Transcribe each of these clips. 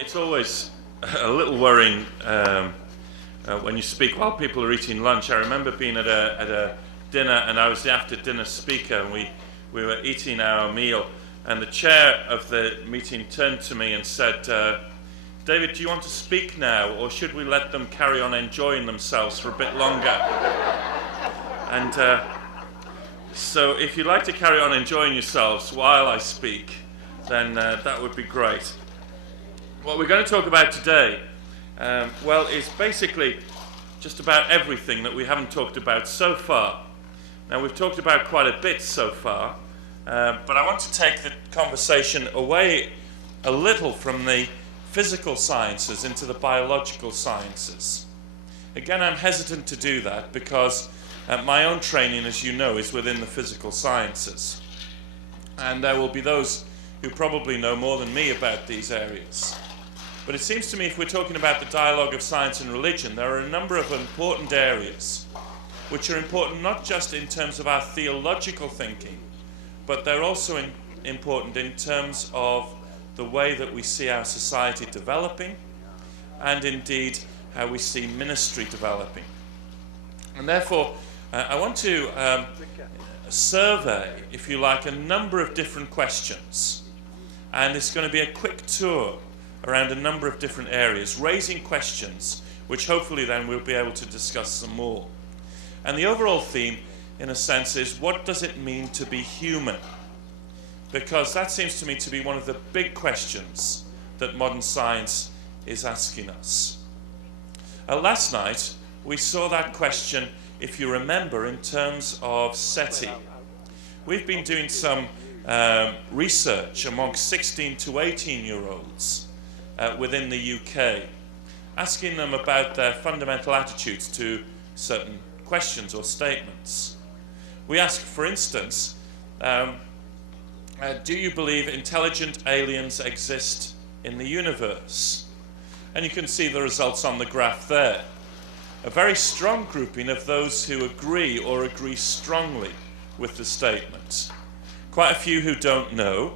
It's always a little worrying when you speak while people are eating lunch. I remember being at a dinner, and I was the after-dinner speaker, and we were eating our meal, and the chair of the meeting turned to me and said, David, do you want to speak now, or should we let them carry on enjoying themselves for a bit longer? And so if you'd like to carry on enjoying yourselves while I speak, then that would be great. What we're going to talk about today, is basically just about everything that we haven't talked about so far. Now, we've talked about quite a bit so far, but I want to take the conversation away a little from the physical sciences into the biological sciences. Again, I'm hesitant to do that because my own training, as you know, is within the physical sciences. And there will be those who probably know more than me about these areas. But it seems to me if we're talking about the dialogue of science and religion, there are a number of important areas which are important not just in terms of our theological thinking, but they're also important in terms of the way that we see our society developing, and indeed how we see ministry developing. And therefore, I want to survey, if you like, a number of different questions. And it's going to be a quick tour around a number of different areas, raising questions, which hopefully then we'll be able to discuss some more. And the overall theme, in a sense, is what does it mean to be human? Because that seems to me to be one of the big questions that modern science is asking us. Last night, we saw that question, if you remember, in terms of SETI. We've been doing some research among 16 to 18-year-olds within the UK, asking them about their fundamental attitudes to certain questions or statements. We asked, for instance, do you believe intelligent aliens exist in the universe? And you can see the results on the graph there. A very strong grouping of those who agree or agree strongly with the statement. Quite a few who don't know,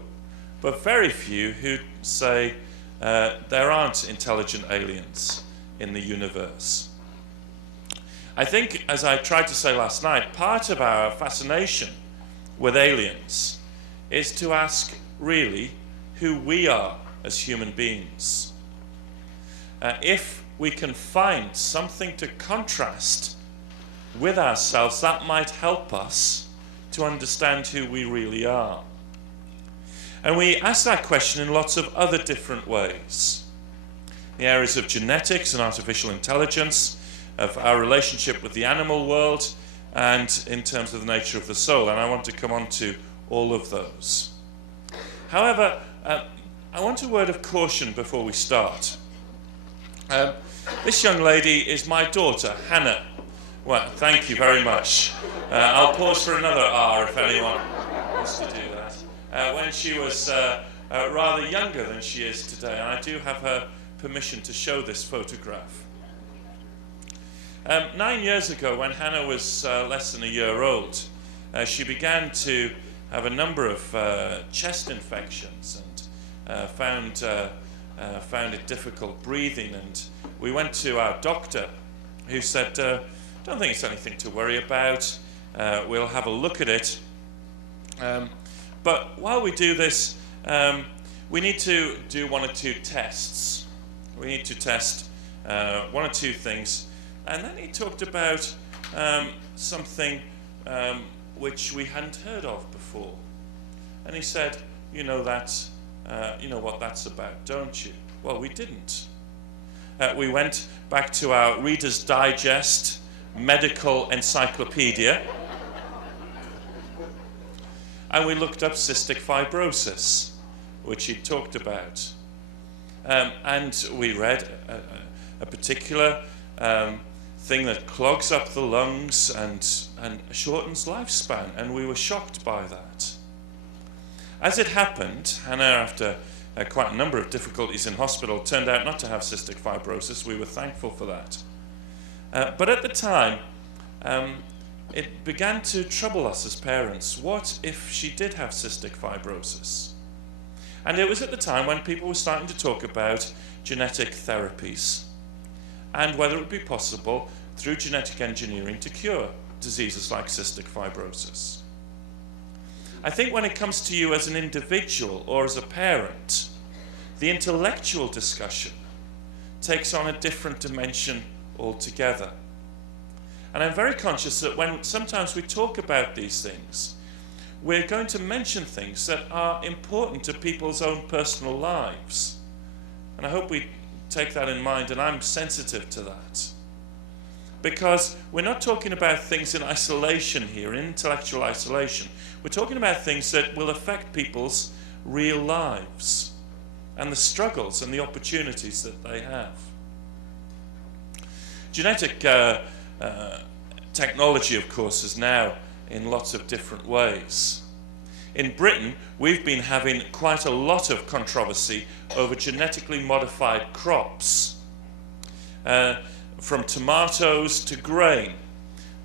but very few who say there aren't intelligent aliens in the universe. I think, as I tried to say last night, part of our fascination with aliens is to ask, really, who we are as human beings. If we can find something to contrast with ourselves, that might help us to understand who we really are. And we ask that question in lots of other different ways. The areas of genetics and artificial intelligence, of our relationship with the animal world, and in terms of the nature of the soul. And I want to come on to all of those. However, I want a word of caution before we start. This young lady is my daughter, Hannah. Well, thank you very much. I'll pause for another R if anyone wants to do that. When she was rather younger than she is today, and I do have her permission to show this photograph. 9 years ago, when Hannah was less than a year old, she began to have a number of chest infections and found it difficult breathing. And we went to our doctor, who said, don't think it's anything to worry about. We'll have a look at it. But while we do this, we need to do one or two tests. We need to test one or two things. And then he talked about something which we hadn't heard of before. And he said, you know what that's about, don't you? Well, we didn't. We went back to our Reader's Digest medical encyclopedia, and we looked up cystic fibrosis, which he talked about. And we read a particular thing that clogs up the lungs and shortens lifespan, and we were shocked by that. As it happened, Hannah, after quite a number of difficulties in hospital, turned out not to have cystic fibrosis. We were thankful for that. But at the time, it began to trouble us as parents. What if she did have cystic fibrosis? And it was at the time when people were starting to talk about genetic therapies and whether it would be possible through genetic engineering to cure diseases like cystic fibrosis. I think when it comes to you as an individual or as a parent, the intellectual discussion takes on a different dimension altogether. And I'm very conscious that when sometimes we talk about these things, we're going to mention things that are important to people's own personal lives. And I hope we take that in mind, and I'm sensitive to that. Because we're not talking about things in isolation here, in intellectual isolation. We're talking about things that will affect people's real lives and the struggles and the opportunities that they have. Genetic technology, of course, is now in lots of different ways. In Britain, we've been having quite a lot of controversy over genetically modified crops. From tomatoes to grain,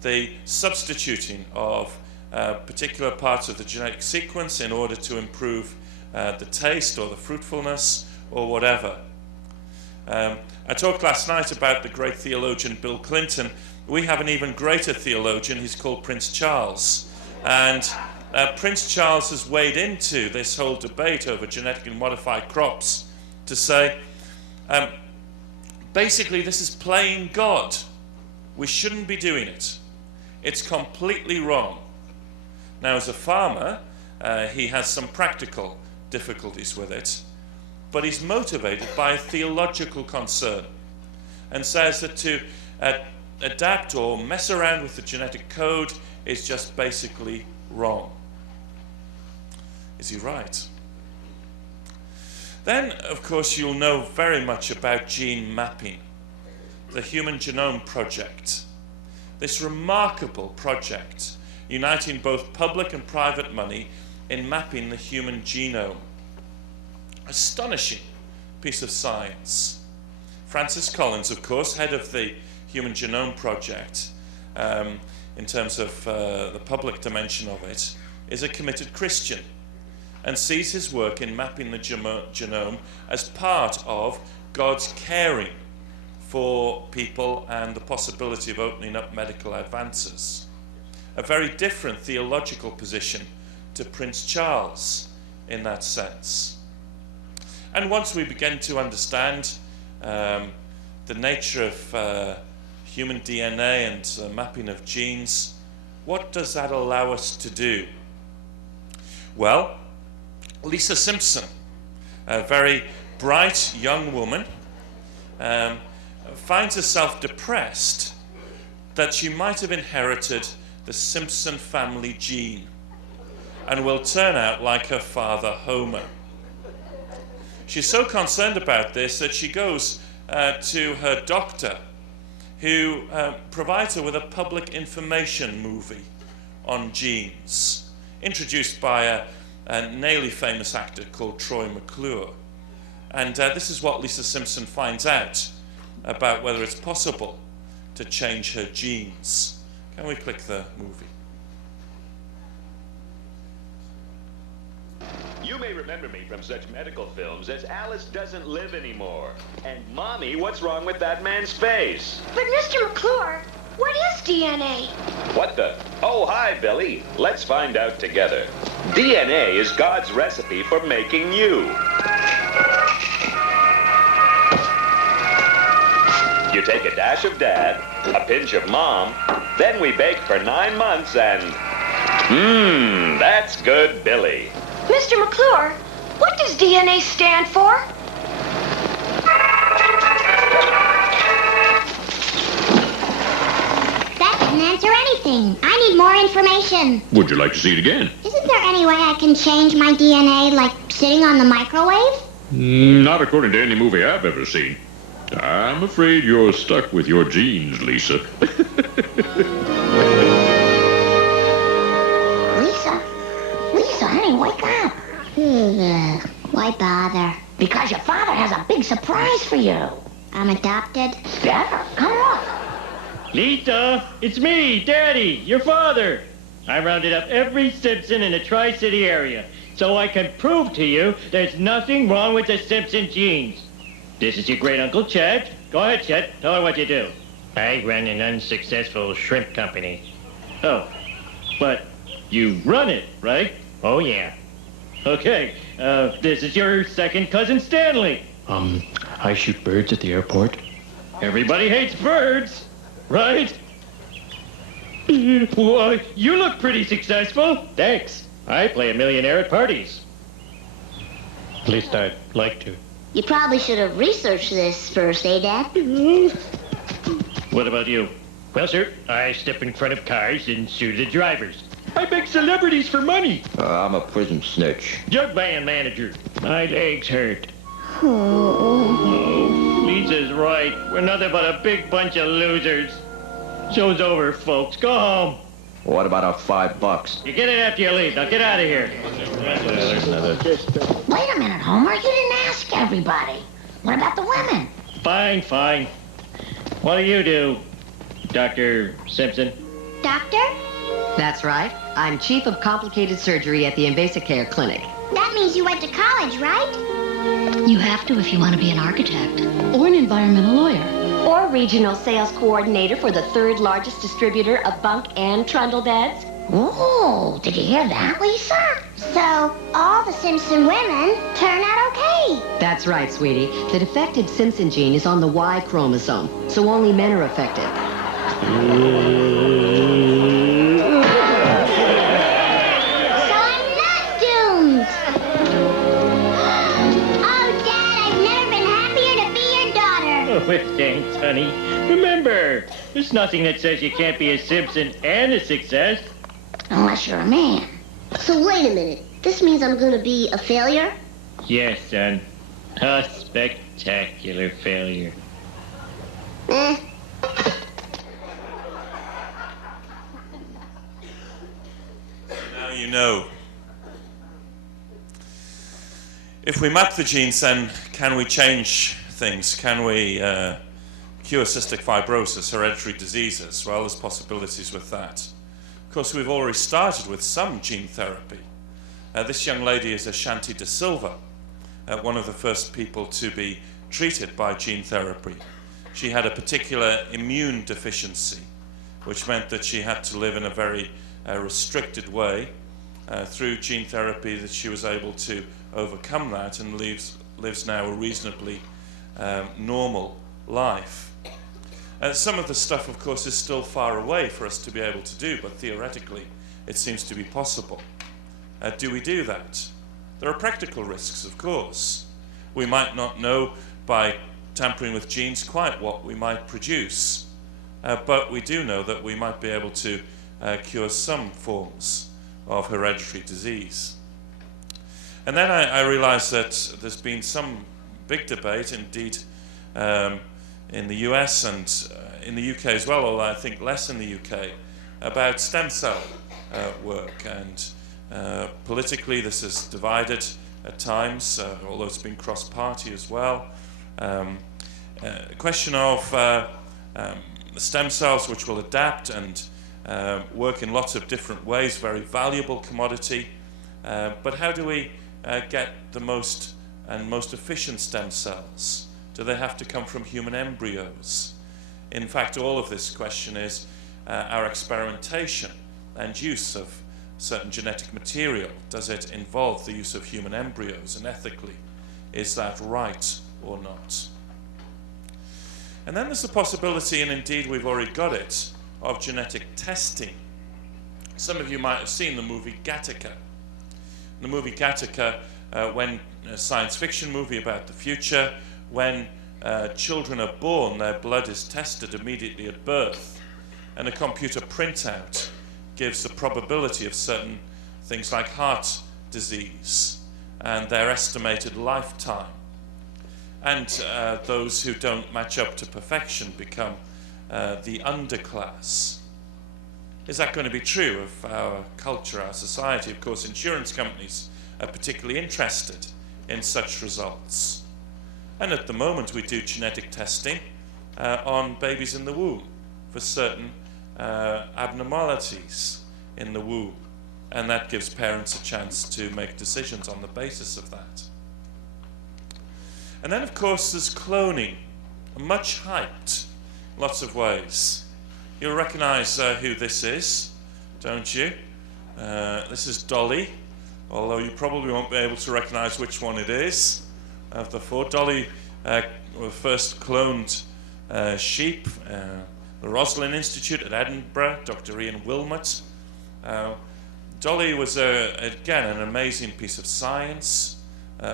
the substituting of particular parts of the genetic sequence in order to improve the taste or the fruitfulness or whatever. I talked last night about the great theologian Bill Clinton. We have an even greater theologian. He's called Prince Charles. And Prince Charles has weighed into this whole debate over genetically modified crops to say, basically, this is playing God. We shouldn't be doing it. It's completely wrong. Now, as a farmer, he has some practical difficulties with it, but he's motivated by a theological concern and says that to adapt or mess around with the genetic code is just basically wrong. Is he right? Then, of course, you'll know very much about gene mapping, the Human Genome Project. This remarkable project uniting both public and private money in mapping the human genome. Astonishing piece of science. Francis Collins, of course, head of the Human Genome Project, in terms of the public dimension of it, is a committed Christian and sees his work in mapping the genome as part of God's caring for people and the possibility of opening up medical advances. A very different theological position to Prince Charles in that sense. And once we begin to understand the nature of human DNA and mapping of genes, what does that allow us to do? Well, Lisa Simpson, a very bright young woman, finds herself depressed that she might have inherited the Simpson family gene and will turn out like her father Homer. She's so concerned about this that she goes to her doctor, who provides her with a public information movie on genes, introduced by a nearly famous actor called Troy McClure. And this is what Lisa Simpson finds out about whether it's possible to change her genes. Can we click the movie? You may remember me from such medical films as Alice Doesn't Live Anymore and Mommy, What's Wrong with That Man's Face? But Mr. McClure, what is DNA? What the? Oh, hi, Billy. Let's find out together. DNA is God's recipe for making you. You take a dash of Dad, a pinch of Mom, then we bake for 9 months and... that's good, Billy. Mr. McClure, what does DNA stand for? That didn't answer anything. I need more information. Would you like to see it again? Isn't there any way I can change my DNA, like sitting on the microwave? Not according to any movie I've ever seen. I'm afraid you're stuck with your genes, Lisa. Lisa, honey, wake up. Why bother? Because your father has a big surprise for you. I'm adopted. Yeah, come on. Lisa, it's me, Daddy, your father. I rounded up every Simpson in the Tri-City area, so I can prove to you there's nothing wrong with the Simpson genes. This is your great-uncle Chet. Go ahead, Chet. Tell her what you do. I run an unsuccessful shrimp company. Oh, but you run it, right? Oh, yeah. Okay, this is your second cousin Stanley. I shoot birds at the airport. Everybody hates birds, right? Well, you look pretty successful. Thanks. I play a millionaire at parties. At least I'd like to. You probably should have researched this first, eh, Dad? What about you? Well, sir, I step in front of cars and sue the drivers. I beg celebrities for money. I'm a prison snitch. Jug band manager. My legs hurt. Oh, Lisa's right. We're nothing but a big bunch of losers. Show's over, folks. Go home. What about our $5? You get it after you leave. Now get out of here. Wait a minute, Homer. You didn't ask everybody. What about the women? Fine, fine. What do you do, Dr. Simpson? Doctor? That's right. I'm chief of complicated surgery at the Invasive Care Clinic. That means you went to college, right? You have to if you want to be an architect. Or an environmental lawyer. Or regional sales coordinator for the third largest distributor of bunk and trundle beds. Oh, did you hear that, Lisa? So, all the Simpson women turn out okay. That's right, sweetie. The defective Simpson gene is on the Y chromosome, so only men are affected. So I'm not doomed. Oh, Dad, I've never been happier to be your daughter. Oh, thanks, honey. Remember, there's nothing that says you can't be a Simpson and a success. Unless you're a man. So wait a minute. This means I'm going to be a failure? Yes, son. A spectacular failure. Eh. Now you know. If we map the genes, then can we change things? Can we cure cystic fibrosis, hereditary diseases? Well, there's possibilities with that. Of course, we've already started with some gene therapy. This young lady is Ashanti De Silva, one of the first people to be treated by gene therapy. She had a particular immune deficiency, which meant that she had to live in a very restricted way. Through gene therapy, that she was able to overcome that and lives now a reasonably normal life. Some of the stuff, of course, is still far away for us to be able to do, but theoretically it seems to be possible. Do we do that? There are practical risks, of course. We might not know by tampering with genes quite what we might produce, but we do know that we might be able to cure some forms of hereditary disease. And then I realized that there's been some big debate, indeed, in the US and in the UK as well, although I think less in the UK, about stem cell work. And politically this is divided at times, although it's been cross-party as well. A question of stem cells which will adapt and work in lots of different ways, very valuable commodity. But how do we get the most efficient stem cells? Do they have to come from human embryos? In fact, all of this question is our experimentation and use of certain genetic material. Does it involve the use of human embryos? And ethically, is that right or not? And then there's the possibility, and indeed we've already got it, of genetic testing. Some of you might have seen the movie Gattaca. The movie Gattaca, when a science fiction movie about the future, when children are born, their blood is tested immediately at birth, and a computer printout gives the probability of certain things like heart disease and their estimated lifetime. And those who don't match up to perfection become the underclass. Is that going to be true of our culture, our society? Of course, insurance companies are particularly interested in such results. And at the moment, we do genetic testing on babies in the womb for certain abnormalities in the womb. And that gives parents a chance to make decisions on the basis of that. And then, of course, there's cloning, much hyped, lots of ways. You'll recognize who this is, don't you? This is Dolly, although you probably won't be able to recognize which one it is of the four. Dolly were first cloned sheep, the Roslin Institute at Edinburgh, Dr. Ian Wilmot. Dolly was, again, an amazing piece of science,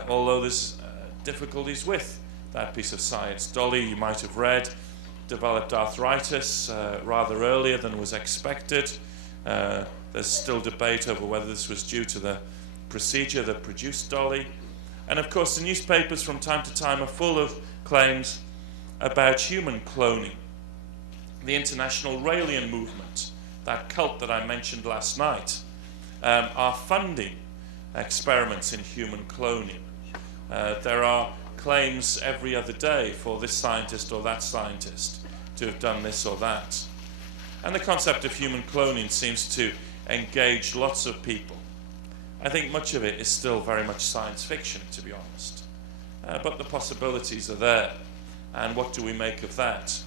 although there's difficulties with that piece of science. Dolly, you might have read, developed arthritis rather earlier than was expected. There's still debate over whether this was due to the procedure that produced Dolly. And of course, the newspapers from time to time are full of claims about human cloning. The International Raelian Movement, that cult that I mentioned last night, are funding experiments in human cloning. There are claims every other day for this scientist or that scientist to have done this or that. And the concept of human cloning seems to engage lots of people. I think much of it is still very much science fiction, to be honest. But the possibilities are there. And what do we make of that?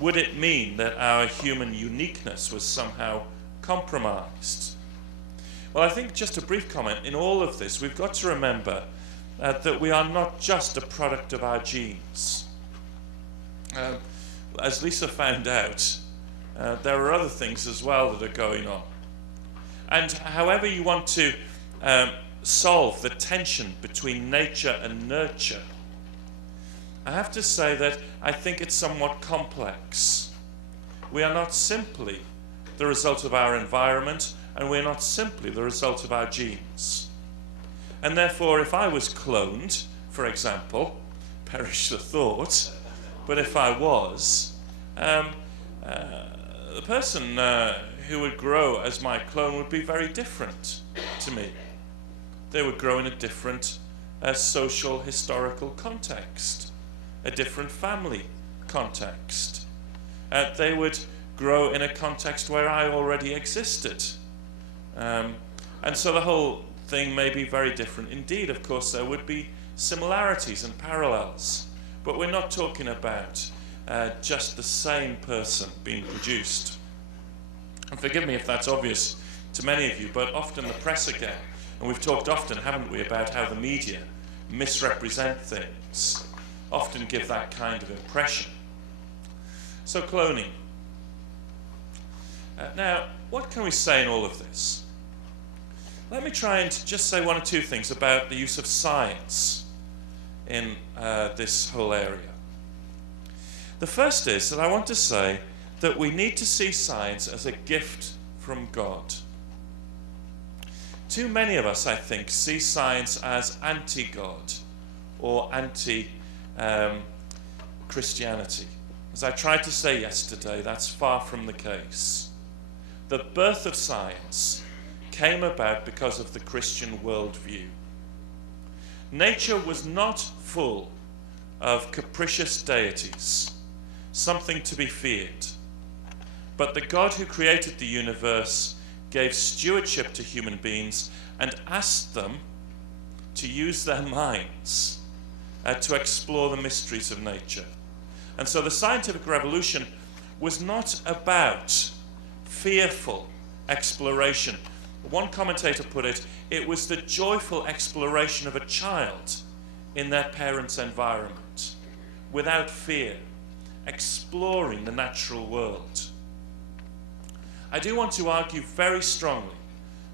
Would it mean that our human uniqueness was somehow compromised? Well, I think just a brief comment. In all of this, we've got to remember that we are not just a product of our genes. As Lisa found out, there are other things as well that are going on. And however you want to solve the tension between nature and nurture, I have to say that I think it's somewhat complex. We are not simply the result of our environment, and we're not simply the result of our genes. And therefore, if I was cloned, for example, perish the thought, but if I was, the person who would grow as my clone would be very different to me. They would grow in a different social, historical context, a different family context. They would grow in a context where I already existed. And so the whole thing may be very different. Indeed, of course, there would be similarities and parallels, but we're not talking about just the same person being produced. And forgive me if that's obvious to many of you, but often the press again, and we've talked often, haven't we, about how the media misrepresent things, often give that kind of impression. So cloning. Now, what can we say in all of this? Let me try and just say one or two things about the use of science in this whole area. The first is that I want to say that we need to see science as a gift from God. Too many of us, I think, see science as anti-God or anti-Christianity. As I tried to say yesterday, that's far from the case. The birth of science came about because of the Christian worldview. Nature was not full of capricious deities, something to be feared. But the God who created the universe gave stewardship to human beings and asked them to use their minds to explore the mysteries of nature. And so the scientific revolution was not about fearful exploration. One commentator put it, it was the joyful exploration of a child in their parents' environment, without fear, exploring the natural world. I do want to argue very strongly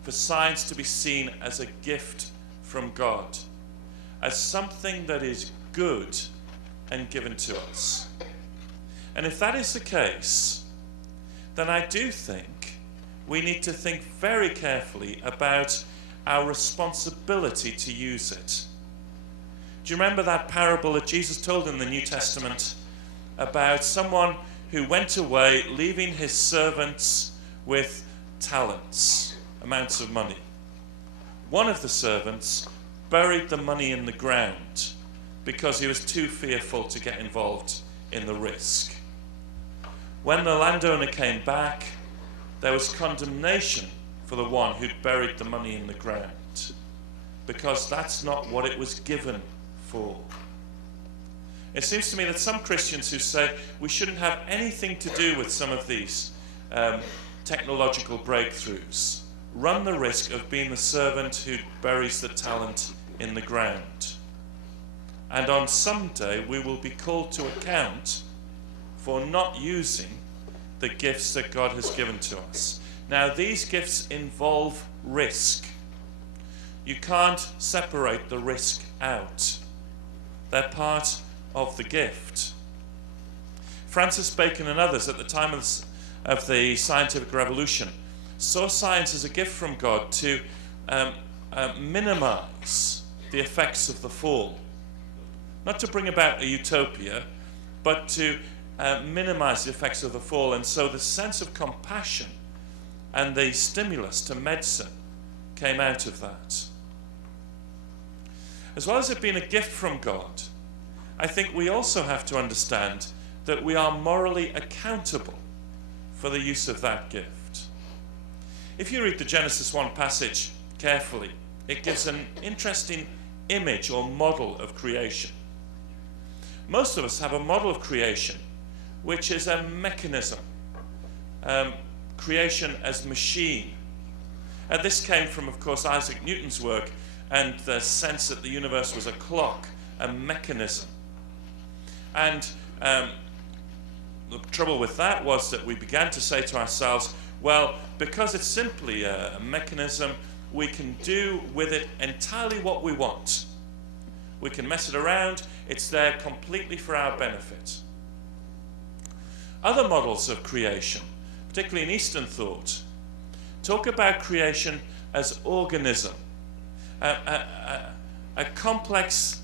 for science to be seen as a gift from God, as something that is good and given to us. And if that is the case, then I do think we need to think very carefully about our responsibility to use it. Do you remember that parable that Jesus told in the New Testament about someone who went away, leaving his servants with talents, amounts of money? One of the servants buried the money in the ground because he was too fearful to get involved in the risk. When the landowner came back, there was condemnation for the one who'd buried the money in the ground, because that's not what it was given for. It seems to me that some Christians who say we shouldn't have anything to do with some of these technological breakthroughs run the risk of being the servant who buries the talent in the ground. And on some day we will be called to account for not using the gifts that God has given to us. Now, these gifts involve risk. You can't separate the risk out. They're part of the gift. Francis Bacon and others at the time of the scientific revolution saw science as a gift from God to minimize the effects of the fall. Not to bring about a utopia, but to minimize the effects of the fall. And so the sense of compassion and the stimulus to medicine came out of that. As well as it being a gift from God, I think we also have to understand that we are morally accountable for the use of that gift. If you read the Genesis 1 passage carefully, it gives an interesting image or model of creation. Most of us have a model of creation which is a mechanism, creation as machine. And this came from, of course, Isaac Newton's work and the sense that the universe was a clock, a mechanism. And the trouble with that was that we began to say to ourselves, well, because it's simply a mechanism, we can do with it entirely what we want. We can mess it around. It's there completely for our benefit. Other models of creation, particularly in Eastern thought, talk about creation as organism, a complex,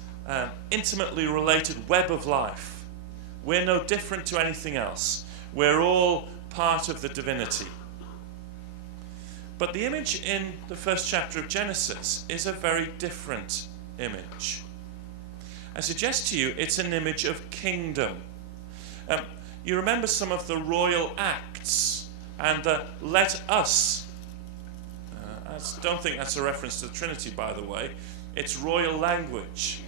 intimately related web of life. We're no different to anything else. We're all part of the divinity. But the image in the first chapter of Genesis is a very different image. I suggest to you it's an image of kingdom. You remember some of the royal acts and the let us. I don't think that's a reference to the Trinity, by the way. It's royal language.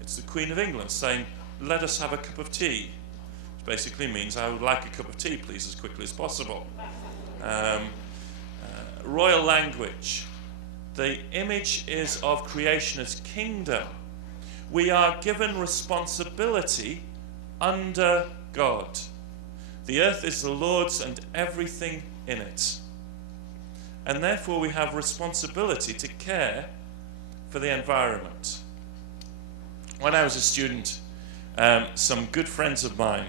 It's the Queen of England saying, let us have a cup of tea. Which basically means I would like a cup of tea, please, as quickly as possible. Royal language. The image is of creationist kingdom. We are given responsibility under God. The earth is the Lord's and everything in it. And therefore we have responsibility to care for the environment. When I was a student, some good friends of mine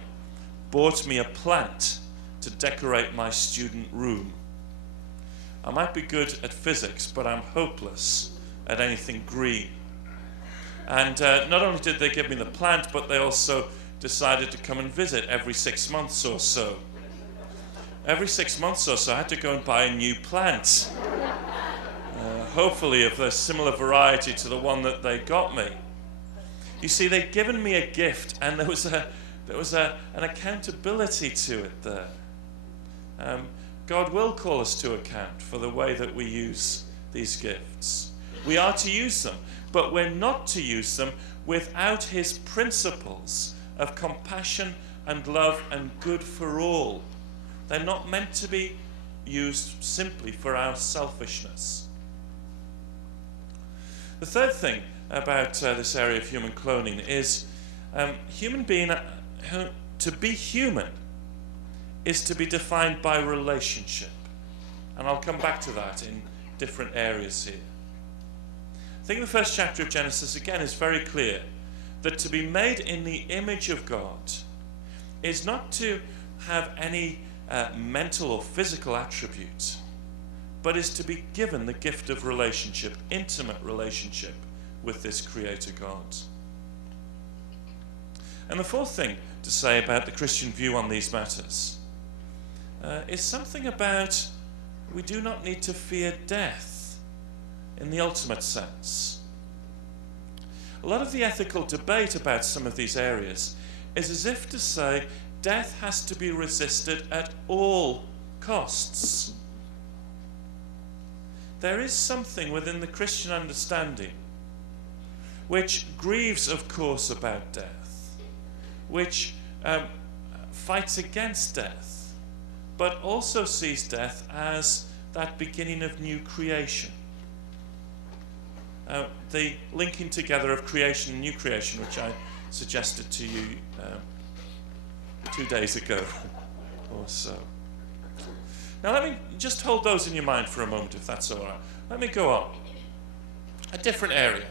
bought me a plant to decorate my student room. I might be good at physics, but I'm hopeless at anything green. And not only did they give me the plant, but they also decided to come and visit every 6 months or so. Every 6 months or so, I had to go and buy a new plant. Hopefully of a similar variety to the one that they got me. You see, they'd given me a gift, and there was an accountability to it there. God will call us to account for the way that we use these gifts. We are to use them, but we're not to use them without his principles of compassion and love and good for all. They're not meant to be used simply for our selfishness. The third thing about this area of human cloning is to be human is to be defined by relationship. And I'll come back to that in different areas here. I think the first chapter of Genesis, again, is very clear that to be made in the image of God is not to have any mental or physical attribute, but is to be given the gift of relationship, intimate relationship with this Creator God. And the fourth thing to say about the Christian view on these matters is something about we do not need to fear death in the ultimate sense. A lot of the ethical debate about some of these areas is as if to say death has to be resisted at all costs. there is something within the Christian understanding which grieves, of course, about death, which fights against death, but also sees death as that beginning of new creation. The linking together of creation and new creation, which I suggested to you 2 days ago or so. Now let me just hold those in your mind for a moment, if that's all right. Let me go on. A different area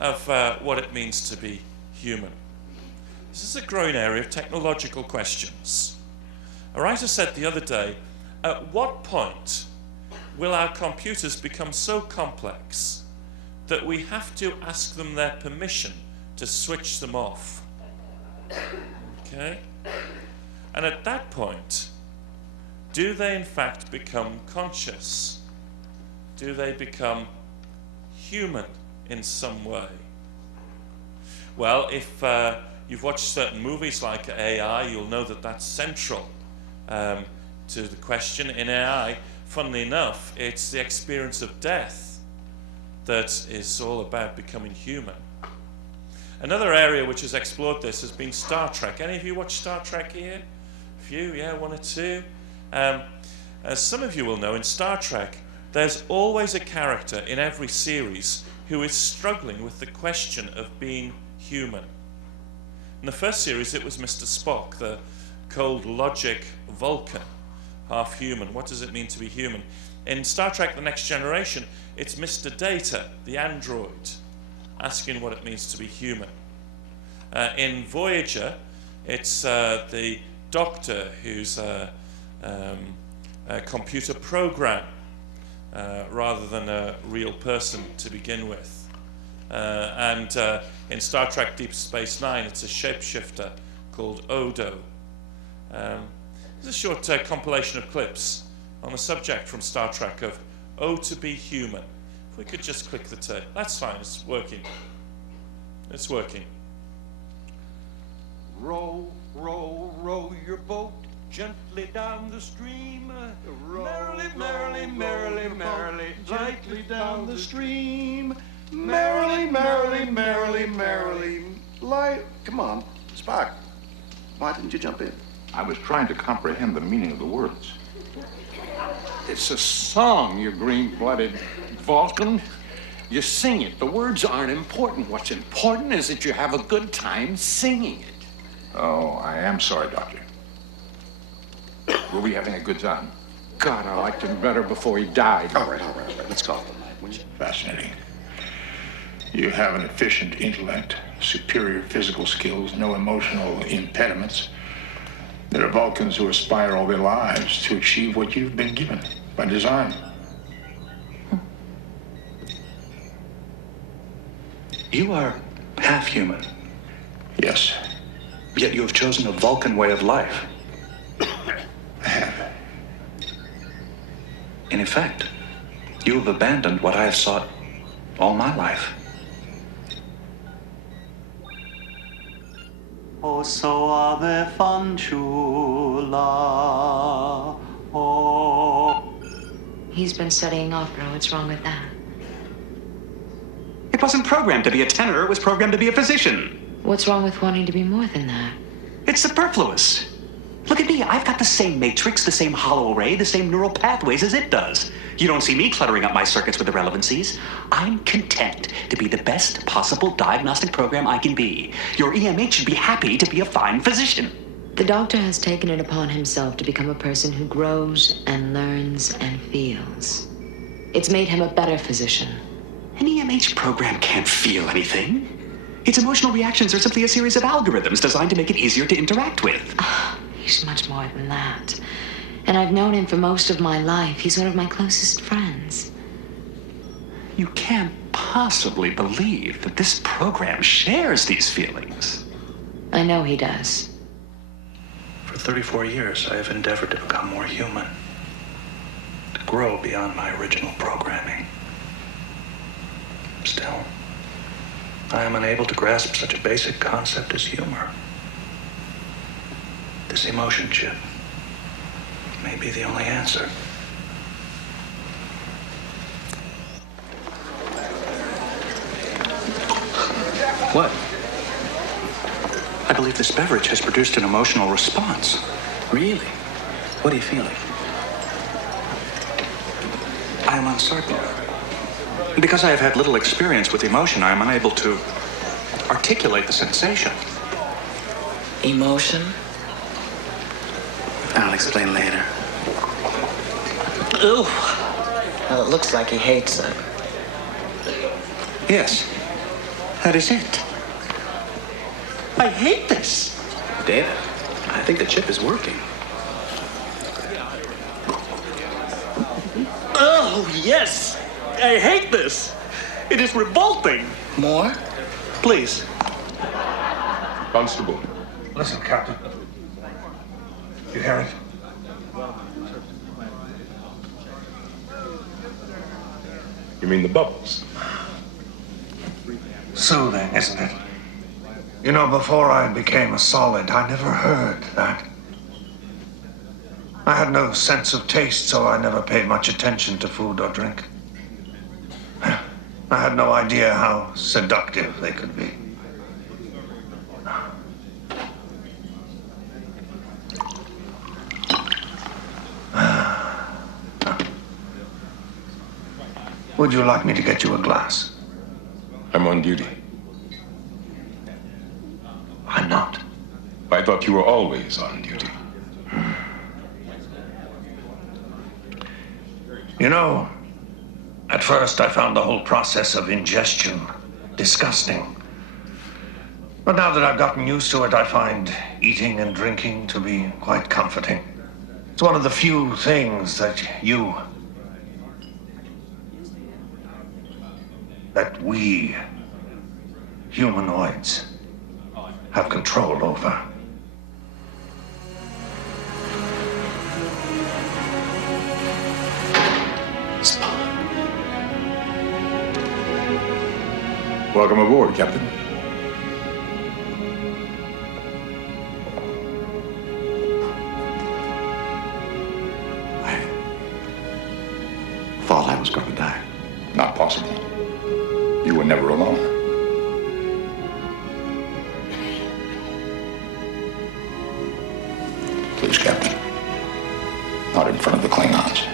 of what it means to be human. This is a growing area of technological questions. A writer said the other day, at what point will our computers become so complex that we have to ask them their permission to switch them off? Okay? And at that point, do they in fact become conscious? Do they become human in some way? Well, if you've watched certain movies like AI, you'll know that that's central to the question. In AI, funnily enough, it's the experience of death that is all about becoming human. Another area which has explored this has been Star Trek. Any of you watch Star Trek here? A few, yeah, one or two. As some of you will know, in Star Trek, there's always a character in every series who is struggling with the question of being human. In the first series, it was Mr. Spock, the cold logic Vulcan, half human. What does it mean to be human? In Star Trek The Next Generation, it's Mr. Data, the android, asking what it means to be human. In Voyager, it's the Doctor who's a computer program rather than a real person to begin with. And in Star Trek Deep Space Nine, it's a shapeshifter called Odo. There's a short compilation of clips on the subject from Star Trek of "Oh, to be human." If we could just click the tape. That's fine, it's working. It's working. Row, row, row your boat gently down the stream. Merrily, merrily, merrily, merrily, lightly down the stream. Merrily, merrily, merrily, merrily. Come on, Spock. Why didn't you jump in? I was trying to comprehend the meaning of the words. It's a song, you green-blooded Vulcan. You sing it. The words aren't important. What's important is that you have a good time singing it. Oh, I am sorry, Doctor. Were we having a good time? God, I liked him better before he died. All right. Let's call it. Fascinating. You have an efficient intellect, superior physical skills, no emotional impediments. There are Vulcans who aspire all their lives to achieve what you've been given by design. You are half human. Yes. Yet you have chosen a Vulcan way of life. I have. In effect, you have abandoned what I have sought all my life. O soave fanciulla, oh. He's been studying opera. What's wrong with that? It wasn't programmed to be a tenor, it was programmed to be a physician. What's wrong with wanting to be more than that? It's superfluous. Look at me, I've got the same matrix, the same hollow array, the same neural pathways as it does. You don't see me cluttering up my circuits with irrelevancies. I'm content to be the best possible diagnostic program I can be. Your EMH should be happy to be a fine physician. The doctor has taken it upon himself to become a person who grows and learns and feels. It's made him a better physician. An EMH program can't feel anything. Its emotional reactions are simply a series of algorithms designed to make it easier to interact with. He's much more than that. And I've known him for most of my life. He's one of my closest friends. You can't possibly believe that this program shares these feelings. I know he does. For 34 years, I have endeavored to become more human, to grow beyond my original programming. Still, I am unable to grasp such a basic concept as humor. This emotion chip may be the only answer. What? I believe this beverage has produced an emotional response. Really? What are you feeling? I am uncertain. Because I have had little experience with emotion, I am unable to articulate the sensation. Emotion? I'll explain later. Ooh. Well, it looks like he hates it. Yes, that is it. I hate this. David, I think the chip is working. Oh, yes. I hate this. It is revolting. More? Please. Constable. Listen, Captain. You hear it? You mean the bubbles? Soothing, isn't it? You know, before I became a solid, I never heard that. I had no sense of taste, so I never paid much attention to food or drink. I had no idea how seductive they could be. Would you like me to get you a glass? I'm on duty. I'm not. I thought you were always on duty. You know, at first I found the whole process of ingestion disgusting. But now that I've gotten used to it, I find eating and drinking to be quite comforting. It's one of the few things that we humanoids have control over. Welcome aboard, Captain. I thought I was going to die. Not possible. You were never alone. Please, Captain. Not in front of the Klingons.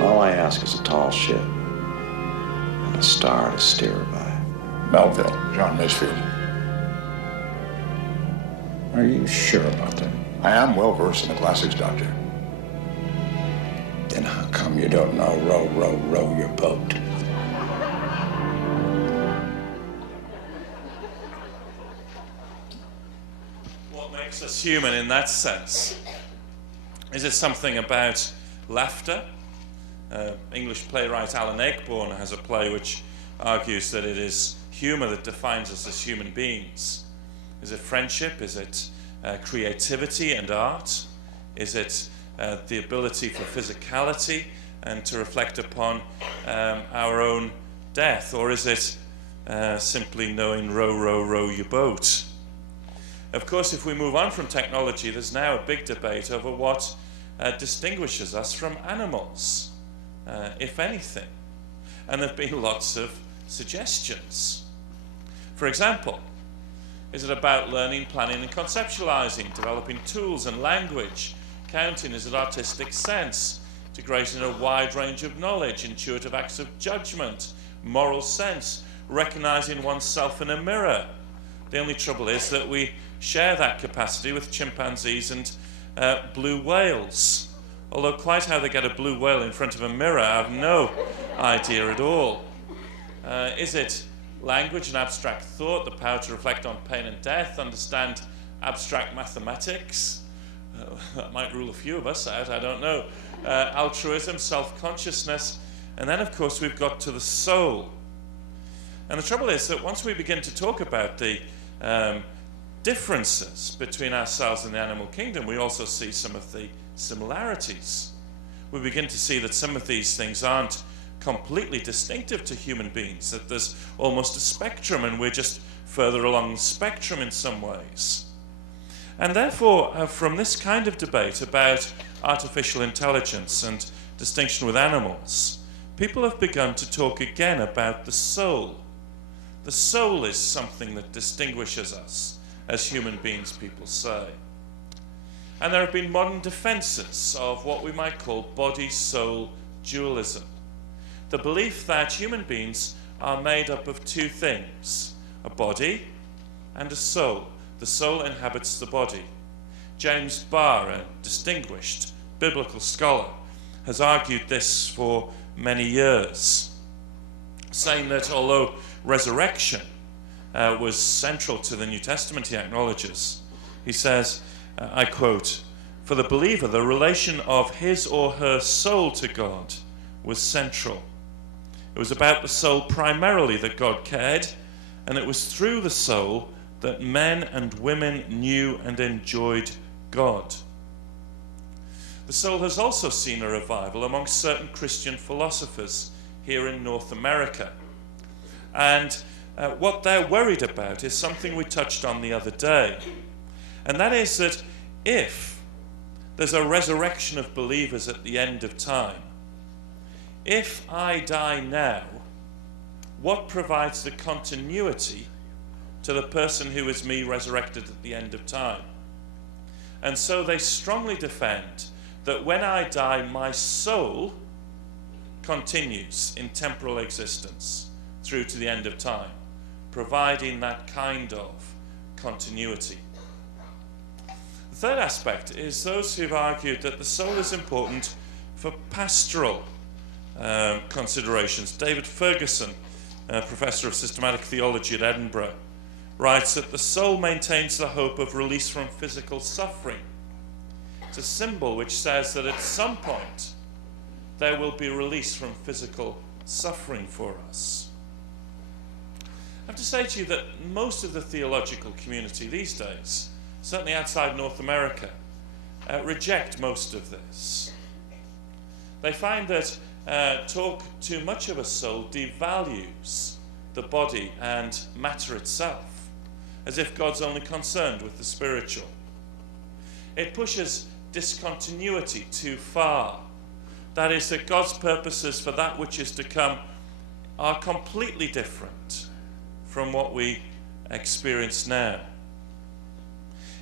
All I ask is a tall ship and a star to steer her by. Melville, John Masefield. Are you sure about that? I am well versed in the classics, Doctor. Then how come you don't know row your boat? What makes us human in that sense? Is it something about laughter? English playwright Alan Ayckbourn has a play which argues that it is humor that defines us as human beings. Is it friendship? Is it creativity and art? Is it the ability for physicality and to reflect upon our own death? Or is it simply knowing row your boat? Of course, if we move on from technology, there's now a big debate over what distinguishes us from animals, if anything. And there have been lots of suggestions. For example, is it about learning, planning, and conceptualizing, developing tools and language? Counting, is it artistic sense, integrating a wide range of knowledge, intuitive acts of judgment, moral sense, recognizing oneself in a mirror? The only trouble is that we share that capacity with chimpanzees and blue whales. Although quite how they get a blue whale in front of a mirror, I have no idea at all. Is it language and abstract thought, the power to reflect on pain and death, understand abstract mathematics? That might rule a few of us out, I don't know. Altruism, self-consciousness, and then of course we've got to the soul. And the trouble is that once we begin to talk about the differences between ourselves and the animal kingdom, we also see some of the similarities. We begin to see that some of these things aren't completely distinctive to human beings, that there's almost a spectrum and we're just further along the spectrum in some ways. And therefore, from this kind of debate about artificial intelligence and distinction with animals, people have begun to talk again about the soul. The soul is something that distinguishes us as human beings, people say. And there have been modern defenses of what we might call body-soul dualism. The belief that human beings are made up of two things, a body and a soul. The soul inhabits the body. James Barr, a distinguished biblical scholar, has argued this for many years, saying that although resurrection was central to the New Testament, he acknowledges, he says, I quote, "For the believer, the relation of his or her soul to God was central. It was about the soul primarily that God cared, and it was through the soul that men and women knew and enjoyed God." The soul has also seen a revival amongst certain Christian philosophers here in North America. And what they're worried about is something we touched on the other day. And that is that if there's a resurrection of believers at the end of time, if I die now, what provides the continuity to the person who is me resurrected at the end of time? And so they strongly defend that when I die, my soul continues in temporal existence through to the end of time, providing that kind of continuity. The third aspect is those who've argued that the soul is important for pastoral considerations. David Ferguson, Professor of Systematic Theology at Edinburgh, writes that the soul maintains the hope of release from physical suffering. It's a symbol which says that at some point there will be release from physical suffering for us. I have to say to you that most of the theological community these days, certainly outside North America, reject most of this. They find that talk too much of a soul devalues the body and matter itself, as if God's only concerned with the spiritual. It pushes discontinuity too far. That is, that God's purposes for that which is to come are completely different from what we experience now.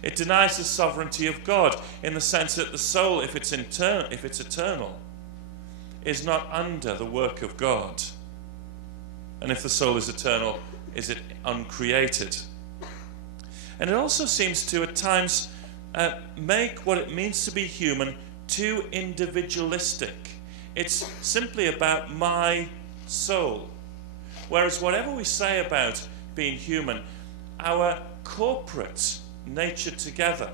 It denies the sovereignty of God in the sense that the soul, if it's eternal, is not under the work of God. And if the soul is eternal, is it uncreated? And it also seems to, at times, make what it means to be human too individualistic. It's simply about my soul. Whereas whatever we say about being human, our corporate nature together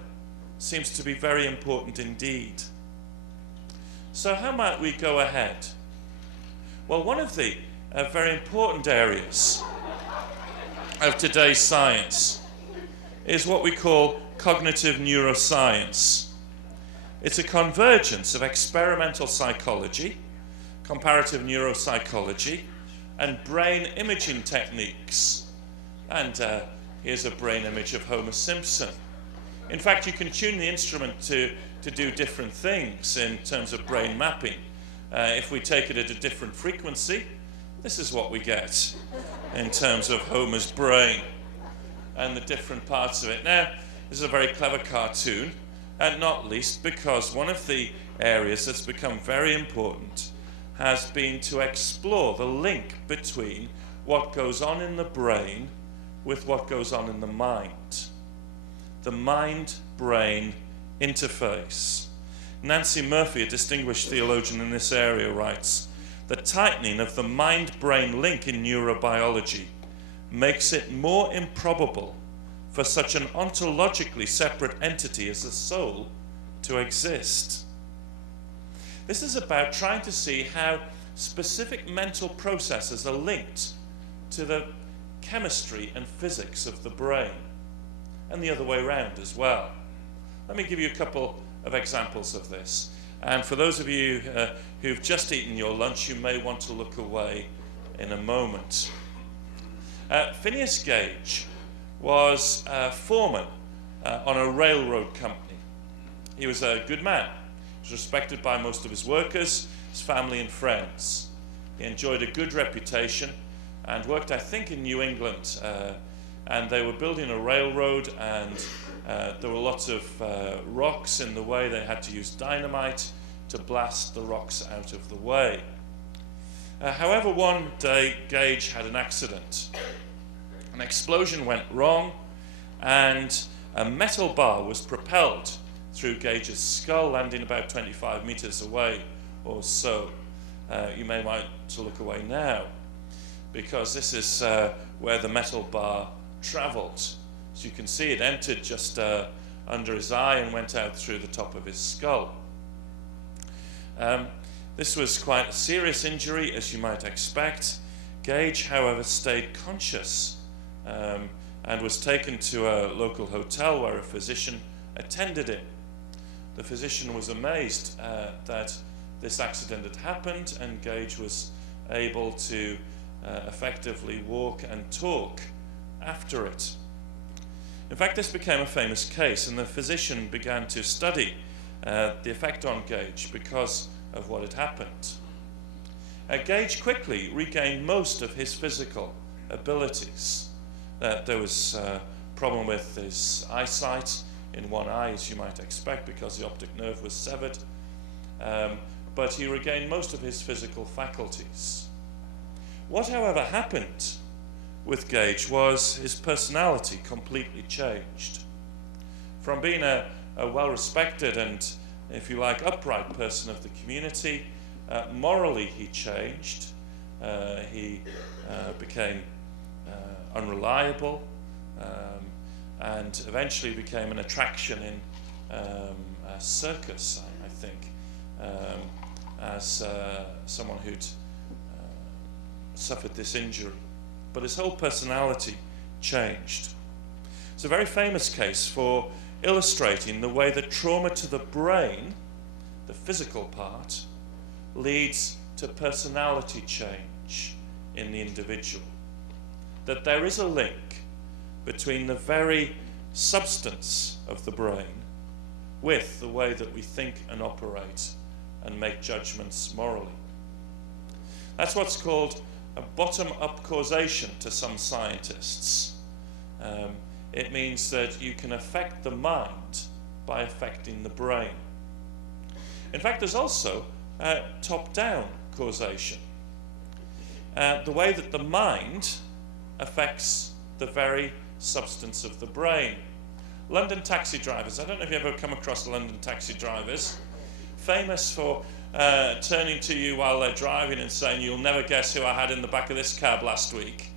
seems to be very important indeed. So how might we go ahead? Well, one of the very important areas of today's science is what we call cognitive neuroscience. It's a convergence of experimental psychology, comparative neuropsychology, and brain imaging techniques. And here's a brain image of Homer Simpson. In fact, you can tune the instrument to do different things in terms of brain mapping. If we take it at a different frequency, this is what we get in terms of Homer's brain and the different parts of it. Now, this is a very clever cartoon, and not least because one of the areas that's become very important has been to explore the link between what goes on in the brain with what goes on in the mind. The mind-brain interface. Nancy Murphy, a distinguished theologian in this area, writes, "The tightening of the mind-brain link in neurobiology makes it more improbable for such an ontologically separate entity as the soul to exist." This is about trying to see how specific mental processes are linked to the chemistry and physics of the brain, and the other way around as well. Let me give you a couple of examples of this. And for those of you who've just eaten your lunch, you may want to look away in a moment. Phineas Gage was foreman on a railroad company. He was a good man. He was respected by most of his workers, his family and friends. He enjoyed a good reputation and worked, I think, in New England. And they were building a railroad, and there were lots of rocks in the way. They had to use dynamite to blast the rocks out of the way. However, one day Gage had an accident. An explosion went wrong, and a metal bar was propelled through Gage's skull, landing about 25 meters away or so. You may want to look away now, because this is where the metal bar traveled. So you can see it entered just under his eye and went out through the top of his skull. This was quite a serious injury, as you might expect. Gage, however, stayed conscious and was taken to a local hotel where a physician attended him. The physician was amazed that this accident had happened, and Gage was able to effectively walk and talk after it. In fact, this became a famous case, and the physician began to study the effect on Gage because of what had happened. Gage quickly regained most of his physical abilities. There was a problem with his eyesight in one eye, as you might expect, because the optic nerve was severed. But he regained most of his physical faculties. What, however, happened with Gage was his personality completely changed. From being a well-respected and, if you like, upright person of the community, morally he changed. He became unreliable and eventually became an attraction in a circus, I think, as someone who'd suffered this injury. But his whole personality changed. It's a very famous case for illustrating the way that trauma to the brain, the physical part, leads to personality change in the individual. That there is a link between the very substance of the brain with the way that we think and operate and make judgments morally. That's what's called a bottom-up causation to some scientists. It means that you can affect the mind by affecting the brain. In fact, there's also top-down causation. The way that the mind affects the very substance of the brain. London taxi drivers, I don't know if you've ever come across London taxi drivers, famous for turning to you while they're driving and saying, "You'll never guess who I had in the back of this cab last week,"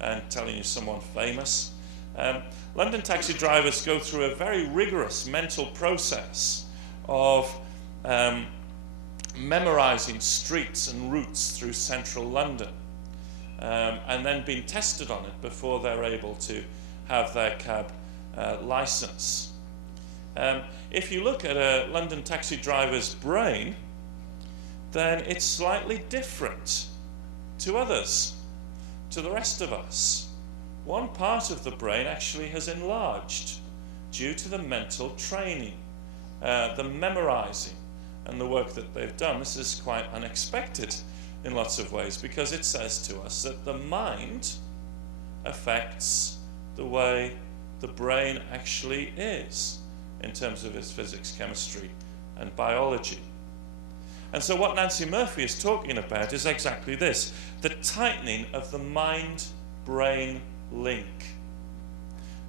and telling you someone famous. London taxi drivers go through a very rigorous mental process of memorizing streets and routes through central London, and then being tested on it before they're able to have their cab license. If you look at a London taxi driver's brain, then it's slightly different to others, to the rest of us. One part of the brain actually has enlarged due to the mental training, the memorizing, and the work that they've done. This is quite unexpected in lots of ways, because it says to us that the mind affects the way the brain actually is in terms of its physics, chemistry, and biology. And so what Nancy Murphy is talking about is exactly this, the tightening of the mind-brain link.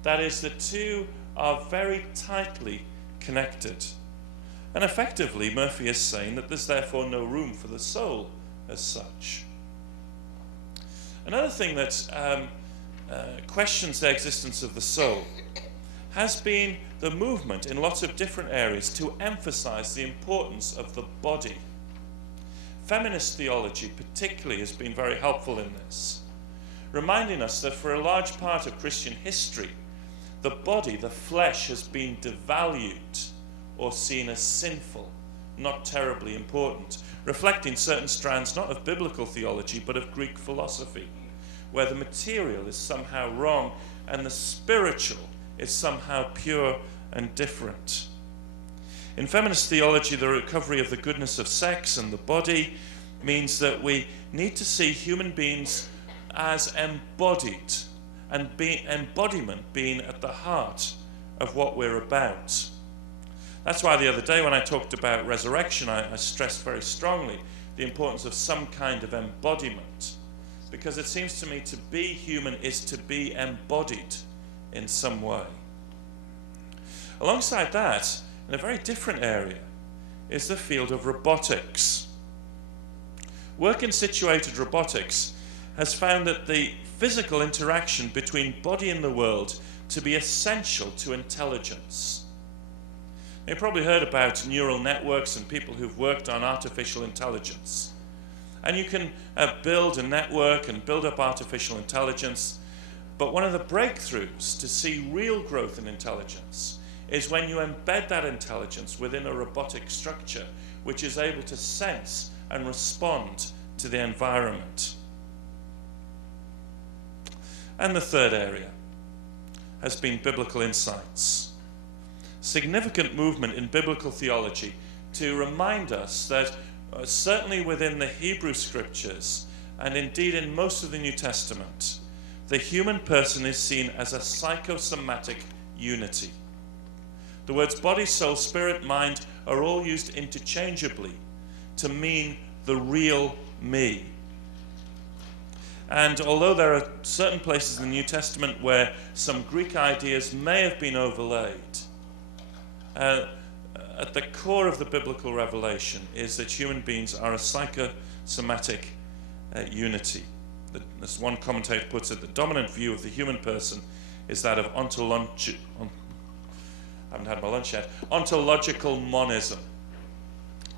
That is, the two are very tightly connected. And effectively, Murphy is saying that there's therefore no room for the soul as such. Another thing that questions the existence of the soul has been the movement in lots of different areas to emphasize the importance of the body. Feminist theology particularly has been very helpful in this, reminding us that for a large part of Christian history, the body, the flesh, has been devalued or seen as sinful, not terribly important, reflecting certain strands not of biblical theology but of Greek philosophy, where the material is somehow wrong and the spiritual is somehow pure and different. In feminist theology, the recovery of the goodness of sex and the body means that we need to see human beings as embodied, and embodiment being at the heart of what we're about. That's why the other day when I talked about resurrection, I stressed very strongly the importance of some kind of embodiment, because it seems to me to be human is to be embodied in some way. Alongside that, in a very different area, is the field of robotics. Work in situated robotics has found that the physical interaction between body and the world to be essential to intelligence. You've probably heard about neural networks and people who've worked on artificial intelligence. And you can build a network and build up artificial intelligence, but one of the breakthroughs to see real growth in intelligence is when you embed that intelligence within a robotic structure which is able to sense and respond to the environment. And the third area has been biblical insights. Significant movement in biblical theology to remind us that certainly within the Hebrew scriptures, and indeed in most of the New Testament, the human person is seen as a psychosomatic unity. The words body, soul, spirit, mind are all used interchangeably to mean the real me. And although there are certain places in the New Testament where some Greek ideas may have been overlaid, at the core of the biblical revelation is that human beings are a psychosomatic unity. As one commentator puts it, the dominant view of the human person is that of ontological monism.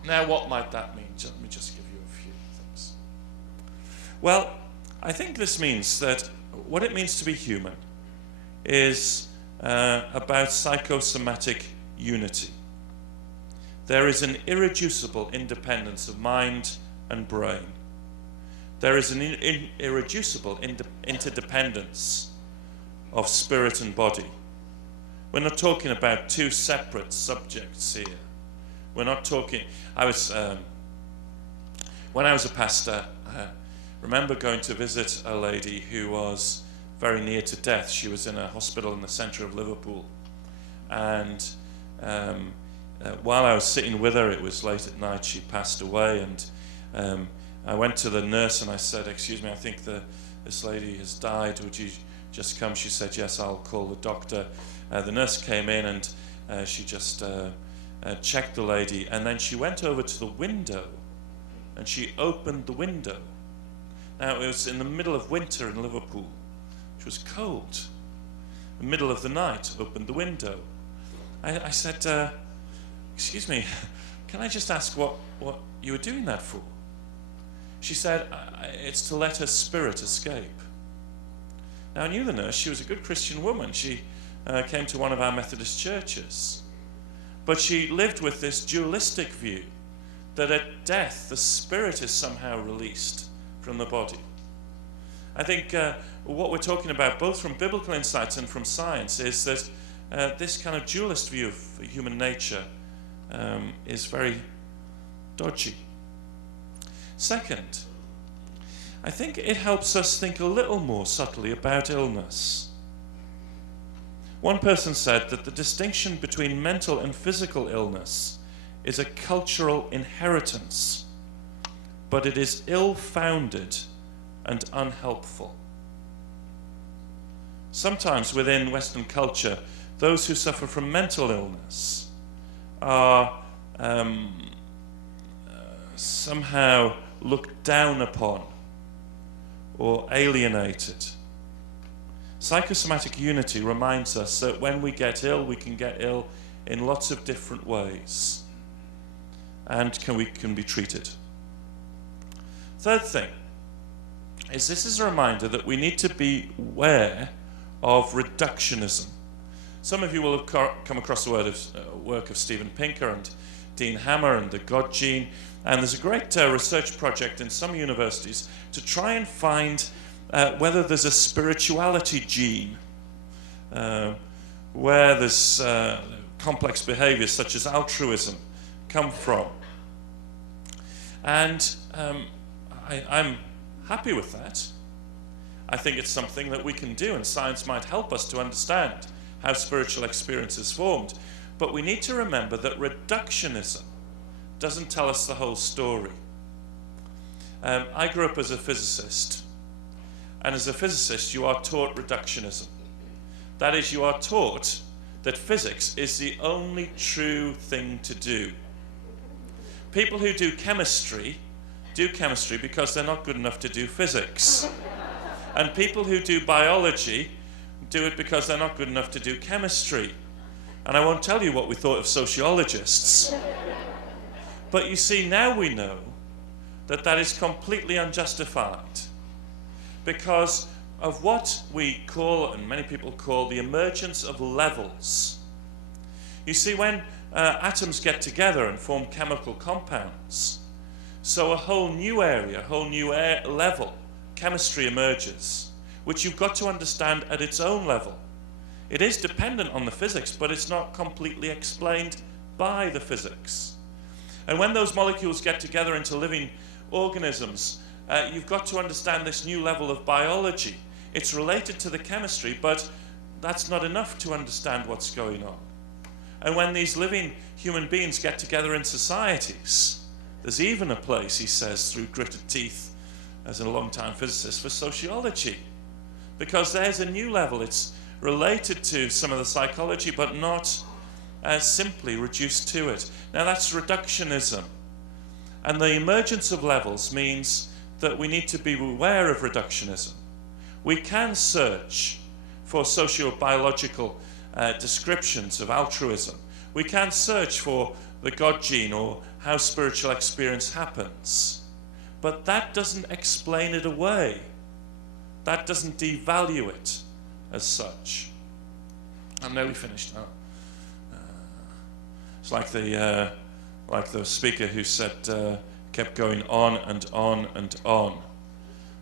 Now, what might that mean? Let me just give you a few things. Well, I think this means that what it means to be human is about psychosomatic unity. There is an irreducible independence of mind and brain. There is an irreducible interdependence of spirit and body. We're not talking about two separate subjects here. We're not talking... when I was a pastor, I remember going to visit a lady who was very near to death. She was in a hospital in the centre of Liverpool. And while I was sitting with her, it was late at night, she passed away, and I went to the nurse and I said, "Excuse me, I think this lady has died. Would you just come?" She said, "Yes, I'll call the doctor." The nurse came in and she just checked the lady, and then she went over to the window and she opened the window. Now, it was in the middle of winter in Liverpool. It was cold. In the middle of the night, opened the window. I said, "Excuse me, can I just ask what you were doing that for?" She said, "It's to let her spirit escape." Now, I knew the nurse. She was a good Christian woman. She came to one of our Methodist churches. But she lived with this dualistic view that at death, the spirit is somehow released from the body. I think what we're talking about, both from biblical insights and from science, is that this kind of dualist view of human nature is very dodgy. Second, I think it helps us think a little more subtly about illness. One person said that the distinction between mental and physical illness is a cultural inheritance, but it is ill-founded and unhelpful. Sometimes within Western culture, those who suffer from mental illness are somehow looked down upon or alienated. Psychosomatic unity reminds us that when we get ill, we can get ill in lots of different ways, and we can be treated. Third thing is this is a reminder that we need to be aware of reductionism. Some of you will have come across the work of Steven Pinker and Dean Hammer and the God Gene, and there's a great research project in some universities to try and find whether there's a spirituality gene where there's complex behaviors such as altruism come from. And I'm happy with that. I think it's something that we can do, and science might help us to understand how spiritual experience is formed. But we need to remember that reductionism doesn't tell us the whole story. I grew up as a physicist, and as a physicist you are taught reductionism. That is, you are taught that physics is the only true thing to do. People who do chemistry because they're not good enough to do physics. And people who do biology do it because they're not good enough to do chemistry. And I won't tell you what we thought of sociologists. But you see, now we know that that is completely unjustified because of what we call, and many people call, the emergence of levels. You see, when atoms get together and form chemical compounds, so a whole new area, a whole new level, chemistry emerges, which you've got to understand at its own level. It is dependent on the physics, but it's not completely explained by the physics. And when those molecules get together into living organisms, you've got to understand this new level of biology. It's related to the chemistry, but that's not enough to understand what's going on. And when these living human beings get together in societies, there's even a place, he says, through gritted teeth, as a long-time physicist, for sociology. Because there's a new level. It's related to some of the psychology, but not as simply reduced to it. Now that's reductionism. And the emergence of levels means that we need to be aware of reductionism. We can search for sociobiological descriptions of altruism. We can search for the God gene or how spiritual experience happens. But that doesn't explain it away. That doesn't devalue it as such. I'm nearly finished now. It's like the speaker who said, kept going on and on and on.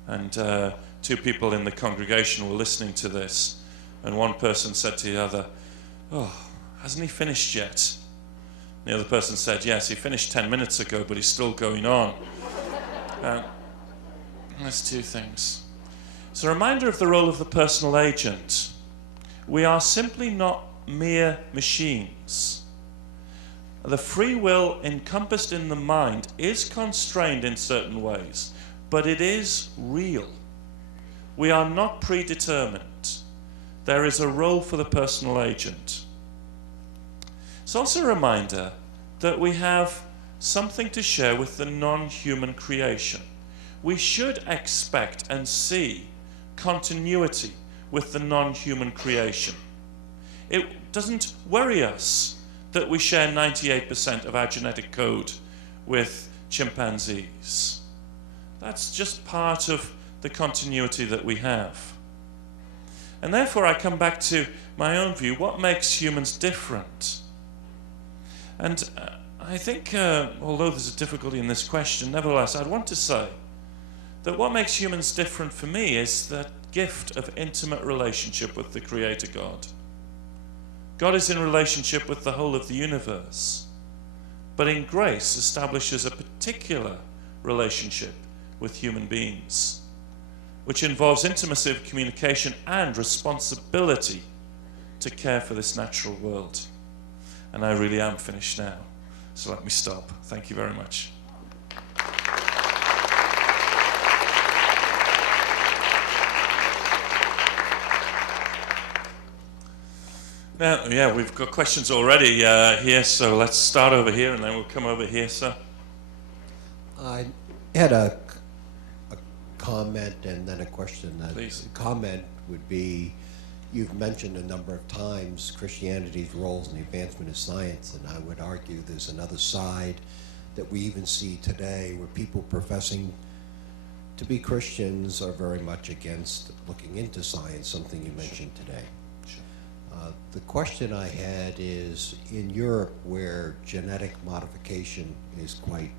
And two people in the congregation were listening to this, and one person said to the other, "Oh, hasn't he finished yet?" The other person said, "Yes, he finished 10 minutes ago, but he's still going on." There's two things. It's a reminder of the role of the personal agent. We are simply not mere machines. The free will encompassed in the mind is constrained in certain ways, but it is real. We are not predetermined. There is a role for the personal agent. It's also a reminder that we have something to share with the non-human creation. We should expect and see continuity with the non-human creation. It doesn't worry us that we share 98% of our genetic code with chimpanzees. That's just part of the continuity that we have. And therefore I come back to my own view. What makes humans different? And I think, although there's a difficulty in this question, nevertheless, I'd want to say that what makes humans different for me is that gift of intimate relationship with the Creator God. God is in relationship with the whole of the universe, but in grace establishes a particular relationship with human beings, which involves intimacy of communication and responsibility to care for this natural world. And I really am finished now, so let me stop. Thank you very much. Now, yeah, we've got questions already here, so let's start over here and then we'll come over here, sir. I had a comment and then a question. Please. The comment would be, you've mentioned a number of times Christianity's roles in the advancement of science, and I would argue there's another side that we even see today where people professing to be Christians are very much against looking into science, something you mentioned today. The question I had is, in Europe, where genetic modification is quite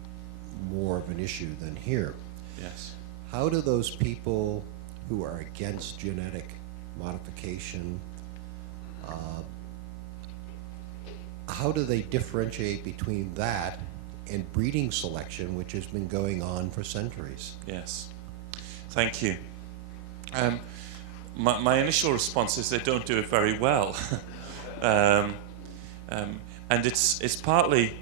more of an issue than here, yes, how do those people who are against genetic modification How do they differentiate between that and breeding selection, which has been going on for centuries? Yes. Thank you. My initial response is they don't do it very well. And it's partly,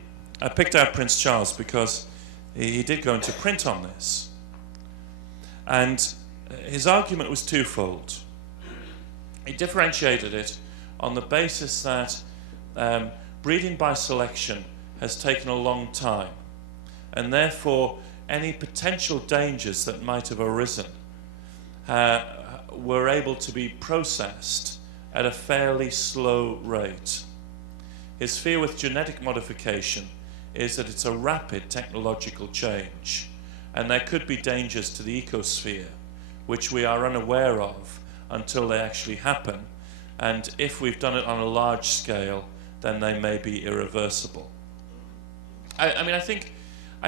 I picked out Prince Charles because he did go into print on this. And his argument was twofold. He differentiated it on the basis that breeding by selection has taken a long time, and therefore any potential dangers that might have arisen were able to be processed at a fairly slow rate. His fear with genetic modification is that it's a rapid technological change, and there could be dangers to the ecosphere which we are unaware of until they actually happen, and if we've done it on a large scale, then they may be irreversible. I mean, I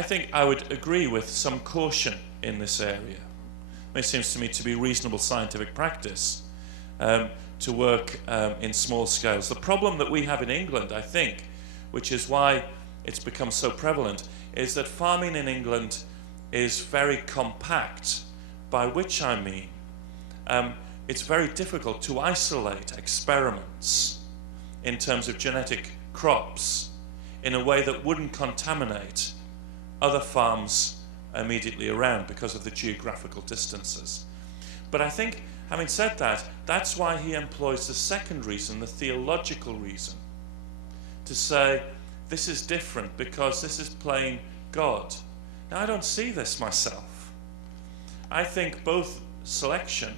think I would agree with some caution in this area. It seems to me to be reasonable scientific practice to work in small scales. The problem that we have in England, I think, which is why it's become so prevalent, is that farming in England is very compact, by which I mean it's very difficult to isolate experiments in terms of genetic crops in a way that wouldn't contaminate other farms immediately around because of the geographical distances. But I think, having said that, that's why he employs the second reason, the theological reason, to say this is different because this is playing God. Now, I don't see this myself. I think both selection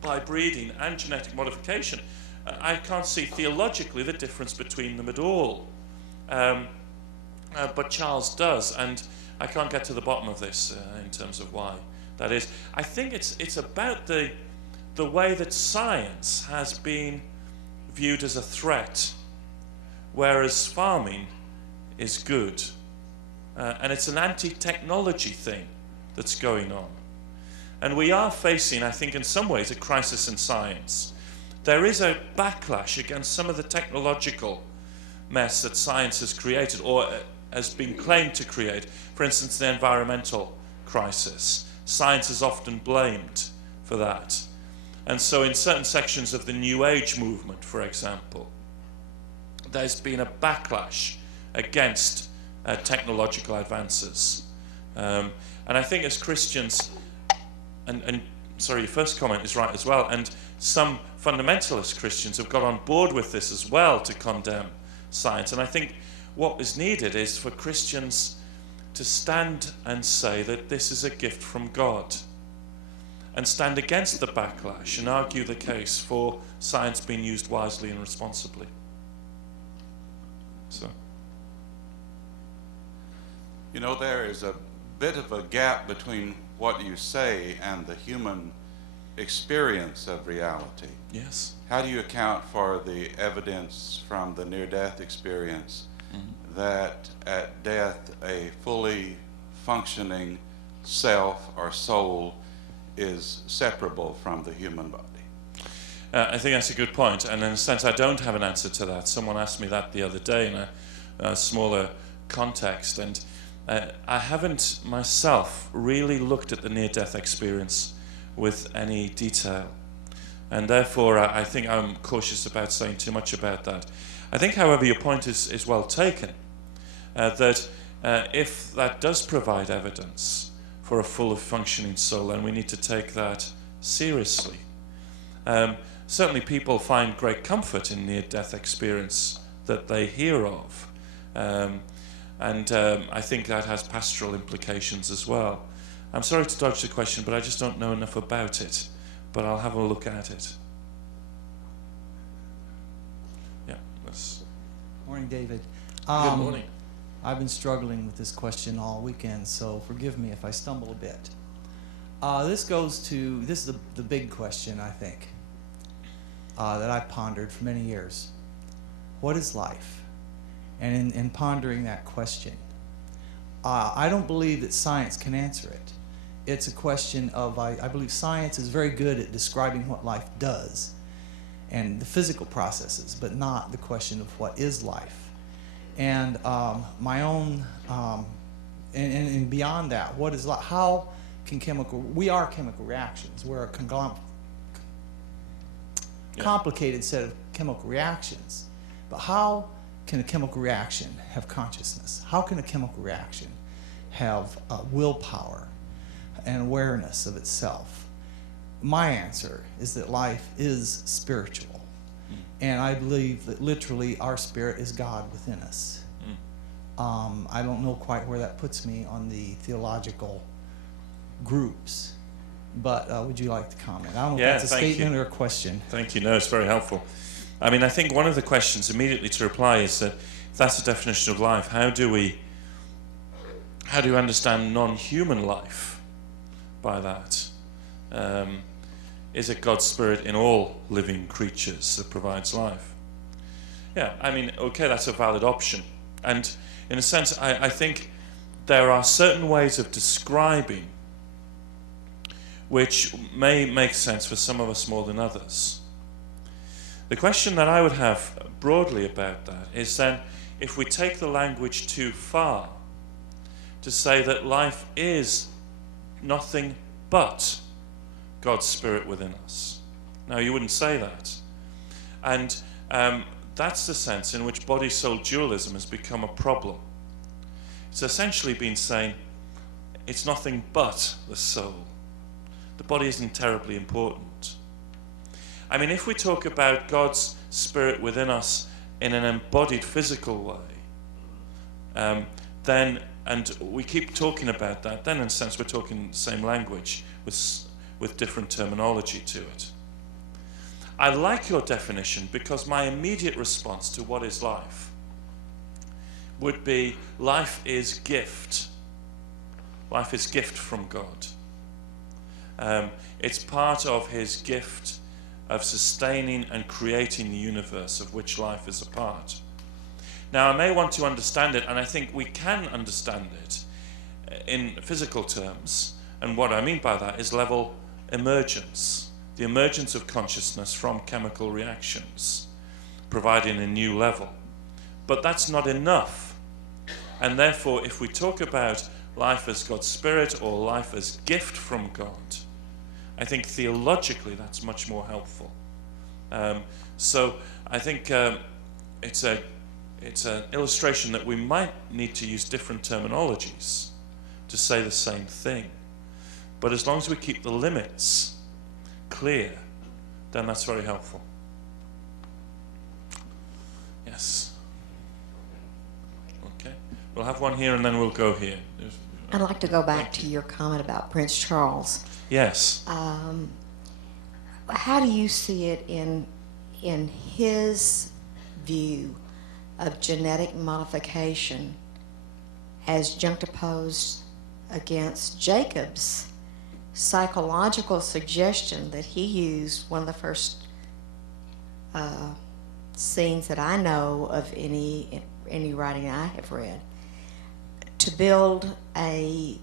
by breeding and genetic modification, I can't see theologically the difference between them at all. But Charles does, and I can't get to the bottom of this in terms of why that is. I think it's about the way that science has been viewed as a threat, whereas farming is good. And it's an anti-technology thing that's going on. And we are facing, I think, in some ways, a crisis in science. There is a backlash against some of the technological mess that science has created or has been claimed to create. For instance, the environmental crisis. Science is often blamed for that. And so in certain sections of the New Age movement, for example, there's been a backlash against technological advances. And I think as Christians, and sorry, your first comment is right as well, and some fundamentalist Christians have got on board with this as well to condemn science. And I think what is needed is for Christians to stand and say that this is a gift from God, and stand against the backlash and argue the case for science being used wisely and responsibly. So, you know, there is a bit of a gap between what you say and the human experience of reality. Yes. How do you account for the evidence from the near-death experience that at death a fully functioning self or soul is separable from the human body? I think that's a good point, and in a sense I don't have an answer to that. Someone asked me that the other day in a smaller context, and I haven't myself really looked at the near-death experience with any detail, and therefore I think I'm cautious about saying too much about that. I think, however, your point is well taken, that if that does provide evidence for a fully functioning soul, then we need to take that seriously. Certainly people find great comfort in near-death experience that they hear of, and I think that has pastoral implications as well. I'm sorry to dodge the question, but I just don't know enough about it, but I'll have a look at it. Yeah, that's... Morning, David. Good morning. I've been struggling with this question all weekend, so forgive me if I stumble a bit. This is the big question, I think, that I've pondered for many years. What is life? And in pondering that question, I don't believe that science can answer it. It's a question of, I believe science is very good at describing what life does. and the physical processes, but not the question of what is life. And my own, and beyond that, what is life? How can we are chemical reactions. We're a complicated set of chemical reactions. But how can a chemical reaction have consciousness? How can a chemical reaction have willpower and awareness of itself? My answer is that life is spiritual. And I believe that literally our spirit is God within us. I don't know quite where that puts me on the theological groups, but would you like to comment? I don't know if that's a statement or a question. Thank you. No, it's very helpful. I mean, I think one of the questions immediately to reply is that if that's the definition of life, how do we understand non-human life by that? Is it God's spirit in all living creatures that provides life? Yeah, I mean, okay, that's a valid option. And in a sense, I think there are certain ways of describing which may make sense for some of us more than others. The question that I would have broadly about that is then, if we take the language too far to say that life is nothing but God's spirit within us. Now, you wouldn't say that. And that's the sense in which body-soul dualism has become a problem. It's essentially been saying it's nothing but the soul. The body isn't terribly important. I mean, if we talk about God's spirit within us in an embodied physical way, then, and we keep talking about that, then in a sense we're talking the same language with different terminology to it. I like your definition because my immediate response to what is life would be life is gift. Life is gift from God. It's part of his gift of sustaining and creating the universe of which life is a part. Now, I may want to understand it, and I think we can understand it in physical terms, and what I mean by that is level emergence, the emergence of consciousness from chemical reactions, providing a new level. But that's not enough. And therefore, if we talk about life as God's spirit or life as gift from God, I think theologically that's much more helpful. So I think it's an illustration that we might need to use different terminologies to say the same thing. But as long as we keep the limits clear, then that's very helpful. Yes. Okay. We'll have one here and then we'll go here. I'd like to go back to your comment about Prince Charles. Yes. How do you see it in his view of genetic modification as juxtaposed against Jacob's psychological suggestion that he used, one of the first scenes that I know of any writing I have read, to build a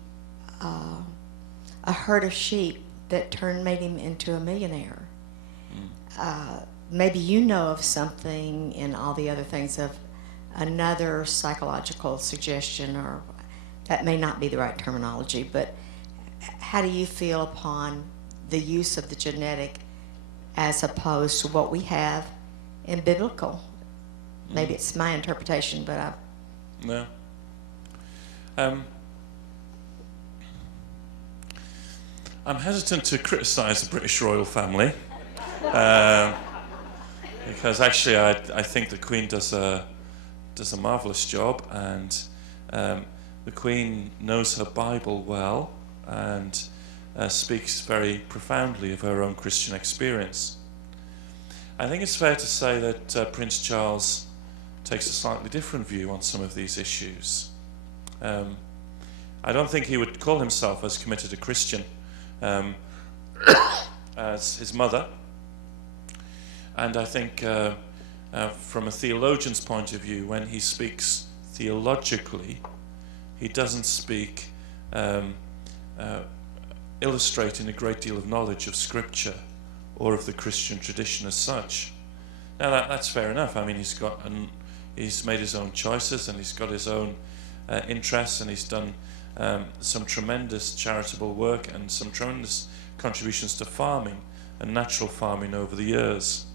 herd of sheep that made him into a millionaire. Maybe you know of something in all the other things of another psychological suggestion, or that may not be the right terminology, but how do you feel upon the use of the genetic as opposed to what we have in biblical? Maybe it's my interpretation, but No. I'm hesitant to criticise the British royal family because actually I think the Queen does a marvellous job, and the Queen knows her Bible well and speaks very profoundly of her own Christian experience. I think it's fair to say that Prince Charles takes a slightly different view on some of these issues. I don't think he would call himself as committed a Christian as his mother, and I think from a theologian's point of view, when he speaks theologically, he doesn't speak illustrating a great deal of knowledge of Scripture or of the Christian tradition as such. Now that's fair enough. I mean, he's made his own choices, and he's got his own interests, and he's done some tremendous charitable work and some tremendous contributions to farming and natural farming over the years.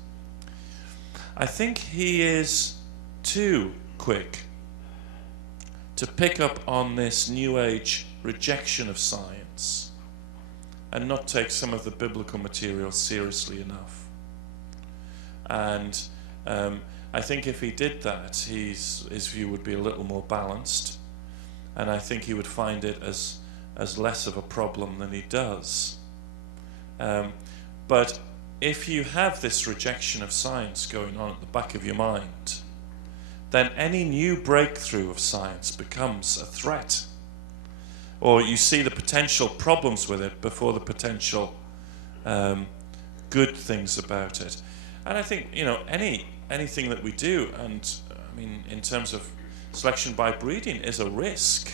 I think he is too quick to pick up on this New Age rejection of science and not take some of the biblical material seriously enough. And I think if he did that, his view would be a little more balanced, and I think he would find it as less of a problem than he does. But if you have this rejection of science going on at the back of your mind, then any new breakthrough of science becomes a threat. Or you see the potential problems with it before the potential good things about it. And I think, anything that we do, and I mean, in terms of selection by breeding, is a risk.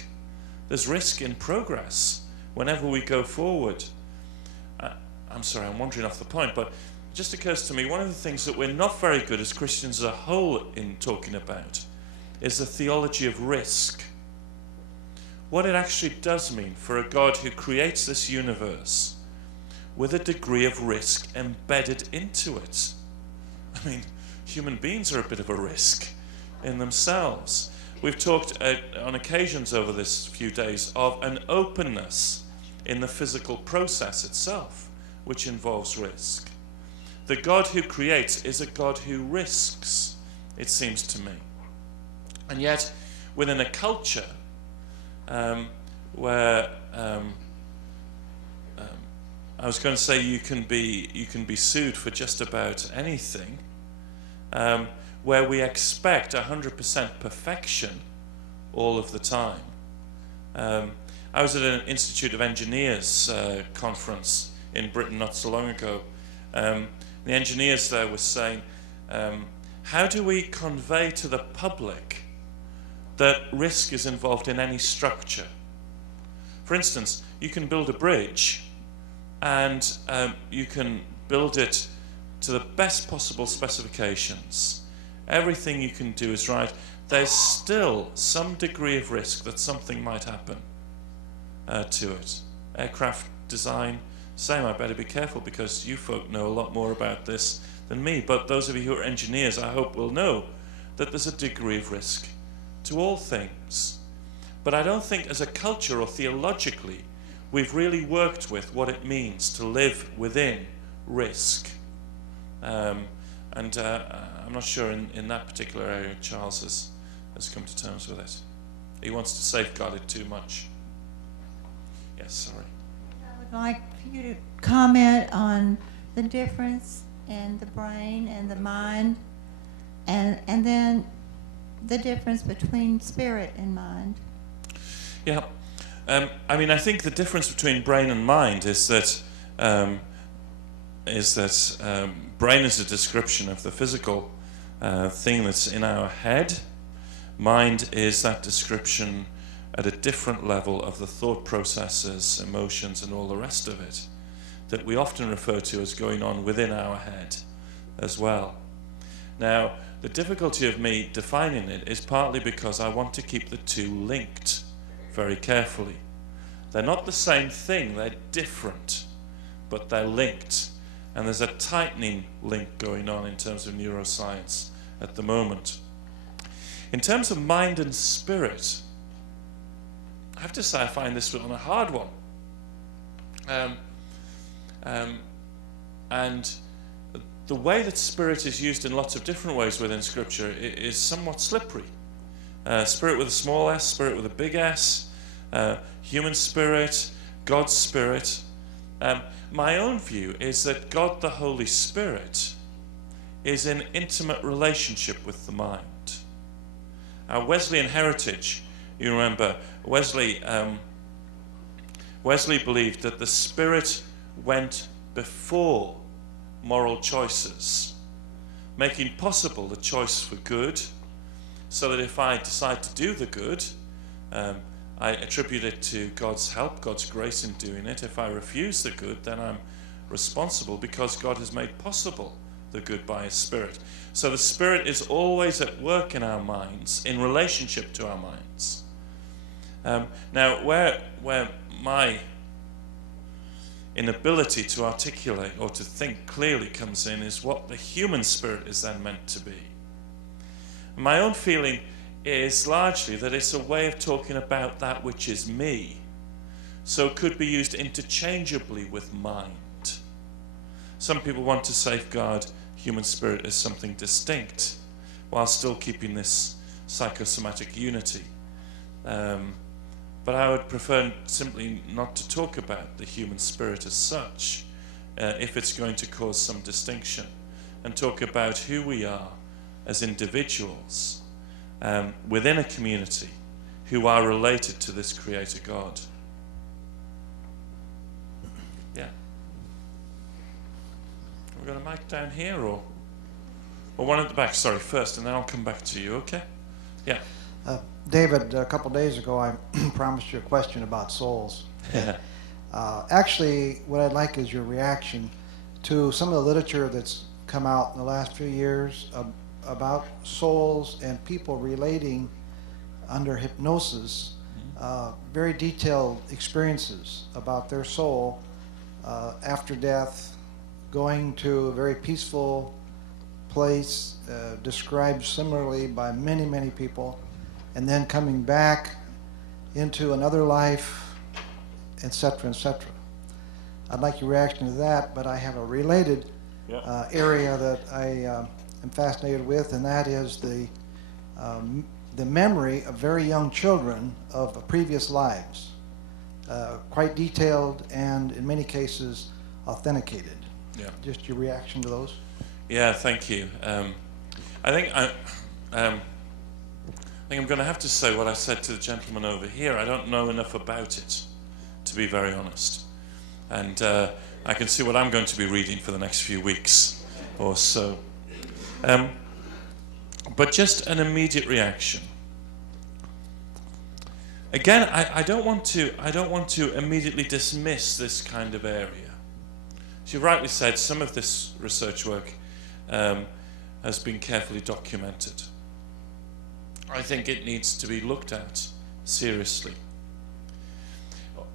There's risk in progress whenever we go forward. I'm sorry, I'm wandering off the point, but it just occurs to me, one of the things that we're not very good as Christians as a whole in talking about is the theology of risk. What it actually does mean for a God who creates this universe with a degree of risk embedded into it. I mean, human beings are a bit of a risk in themselves. We've talked on occasions over this few days of an openness in the physical process itself, which involves risk. The God who creates is a God who risks, it seems to me. And yet, within a culture where I was going to say you can be sued for just about anything, where we expect 100% perfection all of the time. I was at an Institute of Engineers conference in Britain not so long ago. The engineers there were saying, how do we convey to the public that risk is involved in any structure? For instance, you can build a bridge and you can build it to the best possible specifications. Everything you can do is right. There's still some degree of risk that something might happen to it. Aircraft design, same. I better be careful because you folk know a lot more about this than me. But those of you who are engineers, I hope will know that there's a degree of risk to all things. But I don't think as a culture or theologically we've really worked with what it means to live within risk. And I'm not sure in that particular area Charles has come to terms with it. He wants to safeguard it too much. Yes, sorry. I would like for you to comment on the difference in the brain and the mind, and then the difference between spirit and mind. Yeah. I mean, I think the difference between brain and mind is that brain is a description of the physical thing that's in our head. Mind is that description at a different level of the thought processes, emotions, and all the rest of it that we often refer to as going on within our head as well. Now, the difficulty of me defining it is partly because I want to keep the two linked very carefully. They're not the same thing, they're different, but they're linked. And there's a tightening link going on in terms of neuroscience at the moment. In terms of mind and spirit, I have to say I find this one a hard one. And the way that spirit is used in lots of different ways within Scripture is somewhat slippery. Spirit with a small s, spirit with a big S, human spirit, God's spirit. My own view is that God the Holy Spirit is in intimate relationship with the mind. Our Wesleyan heritage, you remember, Wesley believed that the Spirit went before moral choices, making possible the choice for good, so that if I decide to do the good, I attribute it to God's help, God's grace in doing it. If I refuse the good, then I'm responsible because God has made possible the good by his Spirit. So the Spirit is always at work in our minds, in relationship to our minds. Now, where my inability to articulate or to think clearly comes in is what the human spirit is then meant to be. My own feeling is largely that it's a way of talking about that which is me, so it could be used interchangeably with mind. Some people want to safeguard human spirit as something distinct while still keeping this psychosomatic unity. But I would prefer simply not to talk about the human spirit as such, if it's going to cause some distinction, and talk about who we are as individuals within a community who are related to this Creator God. Yeah. We've got a mic down here, or one at the back, sorry, first, and then I'll come back to you, okay? Yeah. David, a couple days ago, I promised you a question about souls. Actually, what I'd like is your reaction to some of the literature that's come out in the last few years about souls and people relating under hypnosis, very detailed experiences about their soul after death, going to a very peaceful place, described similarly by many, many people, and then coming back into another life, etc., etc. I'd like your reaction to that, but I have a related area that I am fascinated with, and that is the memory of very young children of previous lives, quite detailed and in many cases authenticated. Yeah. Just your reaction to those? Yeah, thank you. I think I'm going to have to say what I said to the gentleman over here. I don't know enough about it, to be very honest. And I can see what I'm going to be reading for the next few weeks or so. But just an immediate reaction. Again, I don't want to immediately dismiss this kind of area. As you rightly said, some of this research work has been carefully documented. I think it needs to be looked at seriously.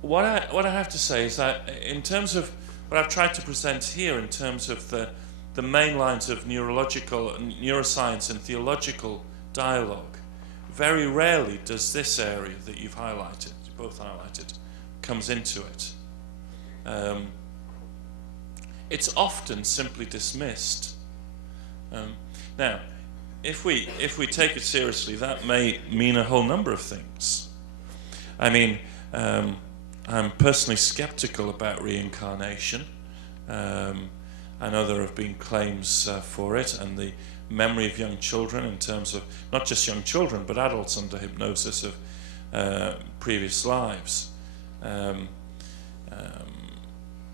What I have to say is that in terms of what I've tried to present here, in terms of the main lines of neuroscience and theological dialogue, very rarely does this area that you've highlighted, both highlighted, comes into it. It's often simply dismissed. Now, if we take it seriously, that may mean a whole number of things. I mean, I'm personally skeptical about reincarnation. I know there have been claims for it, and the memory of young children, in terms of not just young children but adults under hypnosis of previous lives,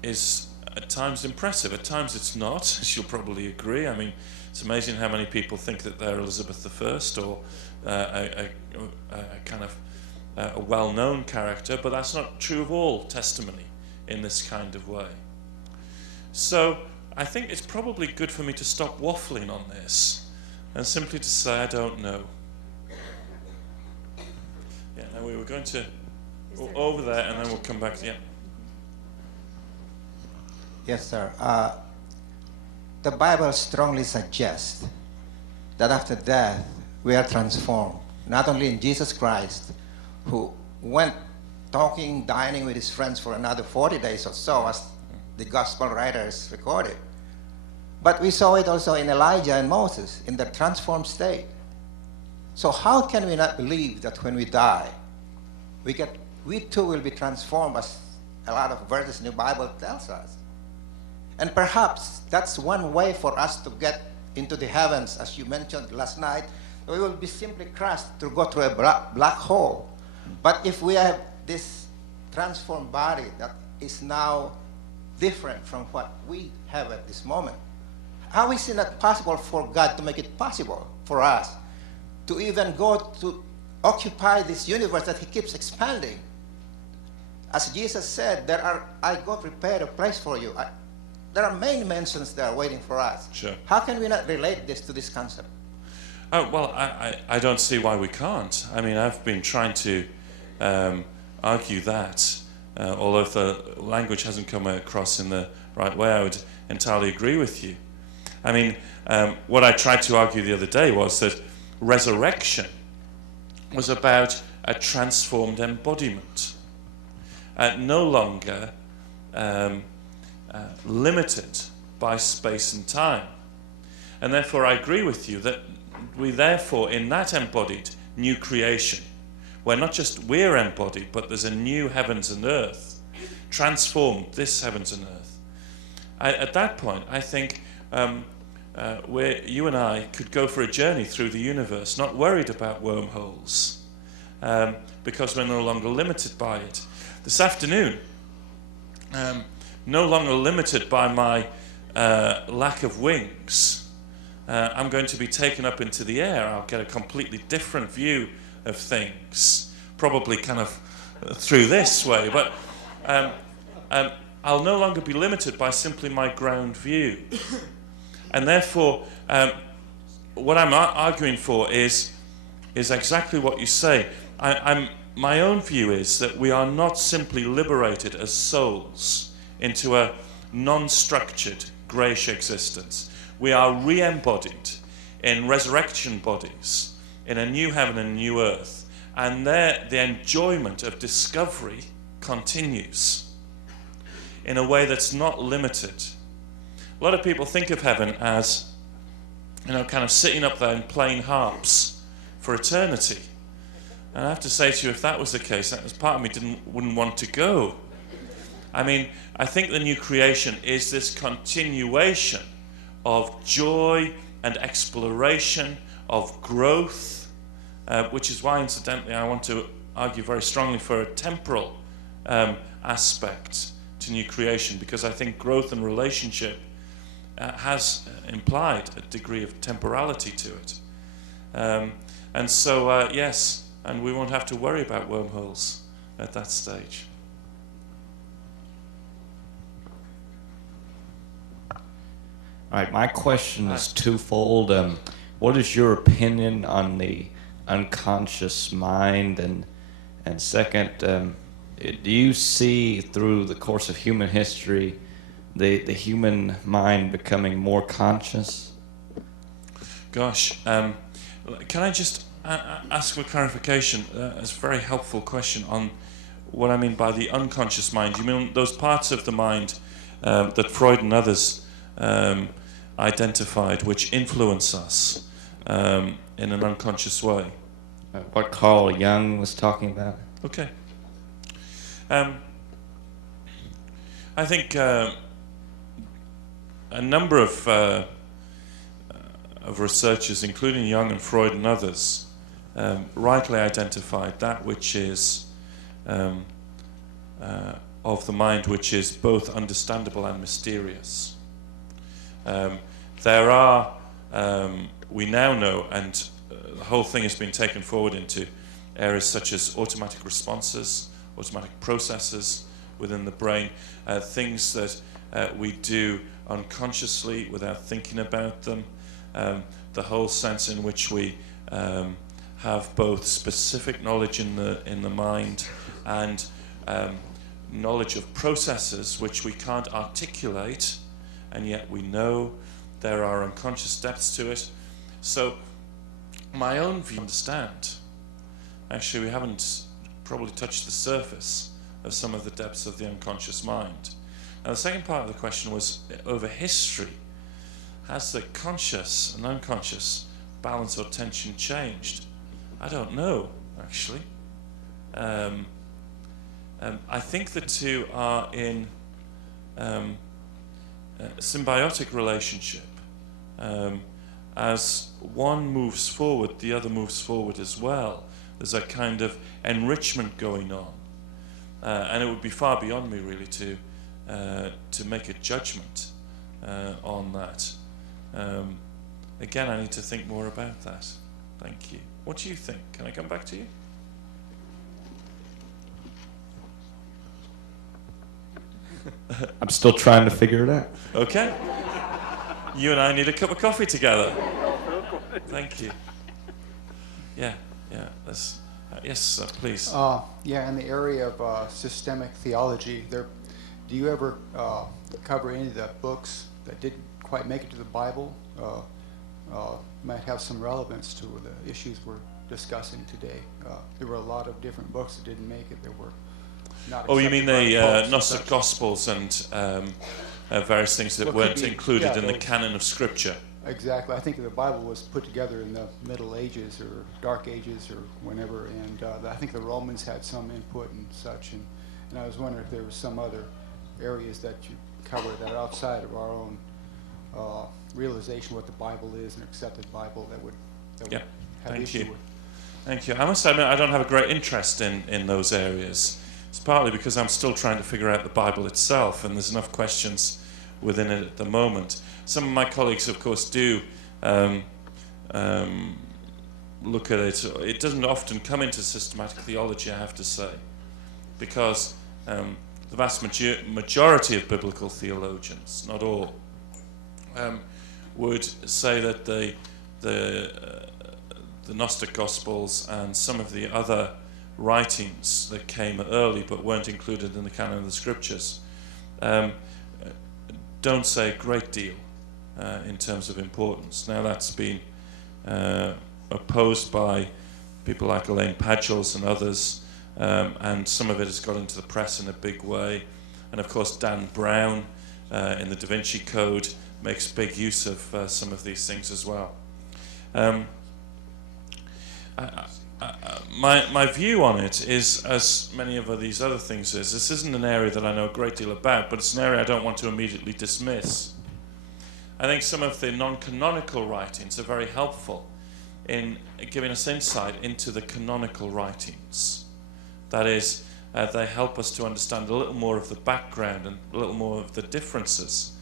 is at times impressive. At times it's not, as you'll probably agree. I mean, it's amazing how many people think that they're Elizabeth I or a kind of a well-known character, but that's not true of all testimony in this kind of way. So I think it's probably good for me to stop waffling on this and simply to say I don't know. Yeah, now we were going to go over there and then we'll come back to you. Yes, sir. The Bible strongly suggests that after death we are transformed, not only in Jesus Christ, who went talking, dining with his friends for another 40 days or so, as the gospel writers recorded, but we saw it also in Elijah and Moses in the transformed state. So how can we not believe that when we die, we too will be transformed, as a lot of verses in the Bible tells us? And perhaps that's one way for us to get into the heavens, as you mentioned last night. We will be simply crushed to go through a black hole. But if we have this transformed body that is now different from what we have at this moment, how is it not possible for God to make it possible for us to even go to occupy this universe that he keeps expanding? As Jesus said, I go prepare a place for you. there are many mentions that are waiting for us. Sure. How can we not relate this to this concept? Oh, well, I don't see why we can't. I mean, I've been trying to argue that, although if the language hasn't come across in the right way, I would entirely agree with you. I mean, what I tried to argue the other day was that resurrection was about a transformed embodiment, no longer limited by space and time. And therefore I agree with you that we therefore, in that embodied new creation, where not just we're embodied, but there's a new heavens and earth, transformed this heavens and earth. At that point, I think where you and I could go for a journey through the universe, not worried about wormholes, because we're no longer limited by it. This afternoon, no longer limited by my lack of wings, I'm going to be taken up into the air. I'll get a completely different view of things, probably kind of through this way, but I'll no longer be limited by simply my ground view. And therefore, what I'm arguing for is exactly what you say. My own view is that we are not simply liberated as souls into a non-structured greyish existence. We are re-embodied in resurrection bodies, in a new heaven and new earth, and there the enjoyment of discovery continues in a way that's not limited. A lot of people think of heaven as, kind of sitting up there and playing harps for eternity. And I have to say to you, if that was the case, that was part of me wouldn't want to go. I mean, I think the new creation is this continuation of joy and exploration, of growth, which is why, incidentally, I want to argue very strongly for a temporal aspect to new creation, because I think growth and relationship has implied a degree of temporality to it. And so, yes, and we won't have to worry about wormholes at that stage. All right, my question is twofold. What is your opinion on the unconscious mind? And second, do you see through the course of human history the human mind becoming more conscious? Gosh, can I just ask for clarification? It's a very helpful question on what I mean by the unconscious mind. You mean those parts of the mind that Freud and others identified which influence us in an unconscious way? What Carl Jung was talking about. Okay. I think a number of researchers, including Jung and Freud and others, rightly identified that which is of the mind which is both understandable and mysterious. There are, we now know, and the whole thing has been taken forward into areas such as automatic responses, automatic processes within the brain, things that we do unconsciously without thinking about them, the whole sense in which we have both specific knowledge in the mind and knowledge of processes which we can't articulate, and yet we know there are unconscious depths to it. So my own view, understand, actually we haven't probably touched the surface of some of the depths of the unconscious mind. Now the second part of the question was, over history, has the conscious and unconscious balance or tension changed? I don't know, actually. I think the two are in symbiotic relationship. As one moves forward, the other moves forward as well. There's a kind of enrichment going on. And it would be far beyond me, really, to make a judgment on that. Again, I need to think more about that. Thank you. What do you think? Can I come back to you? I'm still trying to figure it out. Okay. You and I need a cup of coffee together. Thank you. Yeah. Yes, please. Yeah, in the area of systemic theology, do you ever cover any of the books that didn't quite make it to the Bible? Might have some relevance to the issues we're discussing today. There were a lot of different books that didn't make it that were not. Oh, you mean the Popes and Gnostic such. Gospels and various things that Well, weren't could be, included yeah, in the those- canon of Scripture? Exactly. I think the Bible was put together in the Middle Ages or Dark Ages or whenever, and I think the Romans had some input and such. And I was wondering if there was some other areas that you cover that are outside of our own realization what the Bible is, an accepted Bible that would have Thank issue you. with. Thank you. I must admit, I don't have a great interest in those areas. It's partly because I'm still trying to figure out the Bible itself, and there's enough questions within it at the moment. Some of my colleagues, of course, do look at it. It doesn't often come into systematic theology, I have to say, because the vast majority of biblical theologians, not all, would say that the Gnostic Gospels and some of the other writings that came early but weren't included in the canon of the Scriptures don't say a great deal in terms of importance. Now that's been opposed by people like Elaine Padgels and others, and some of it has got into the press in a big way. And of course Dan Brown in the Da Vinci Code makes big use of some of these things as well. My view on it is, as many of these other things is, this isn't an area that I know a great deal about, but it's an area I don't want to immediately dismiss. I think some of the non-canonical writings are very helpful in giving us insight into the canonical writings. That is, they help us to understand a little more of the background and a little more of the differences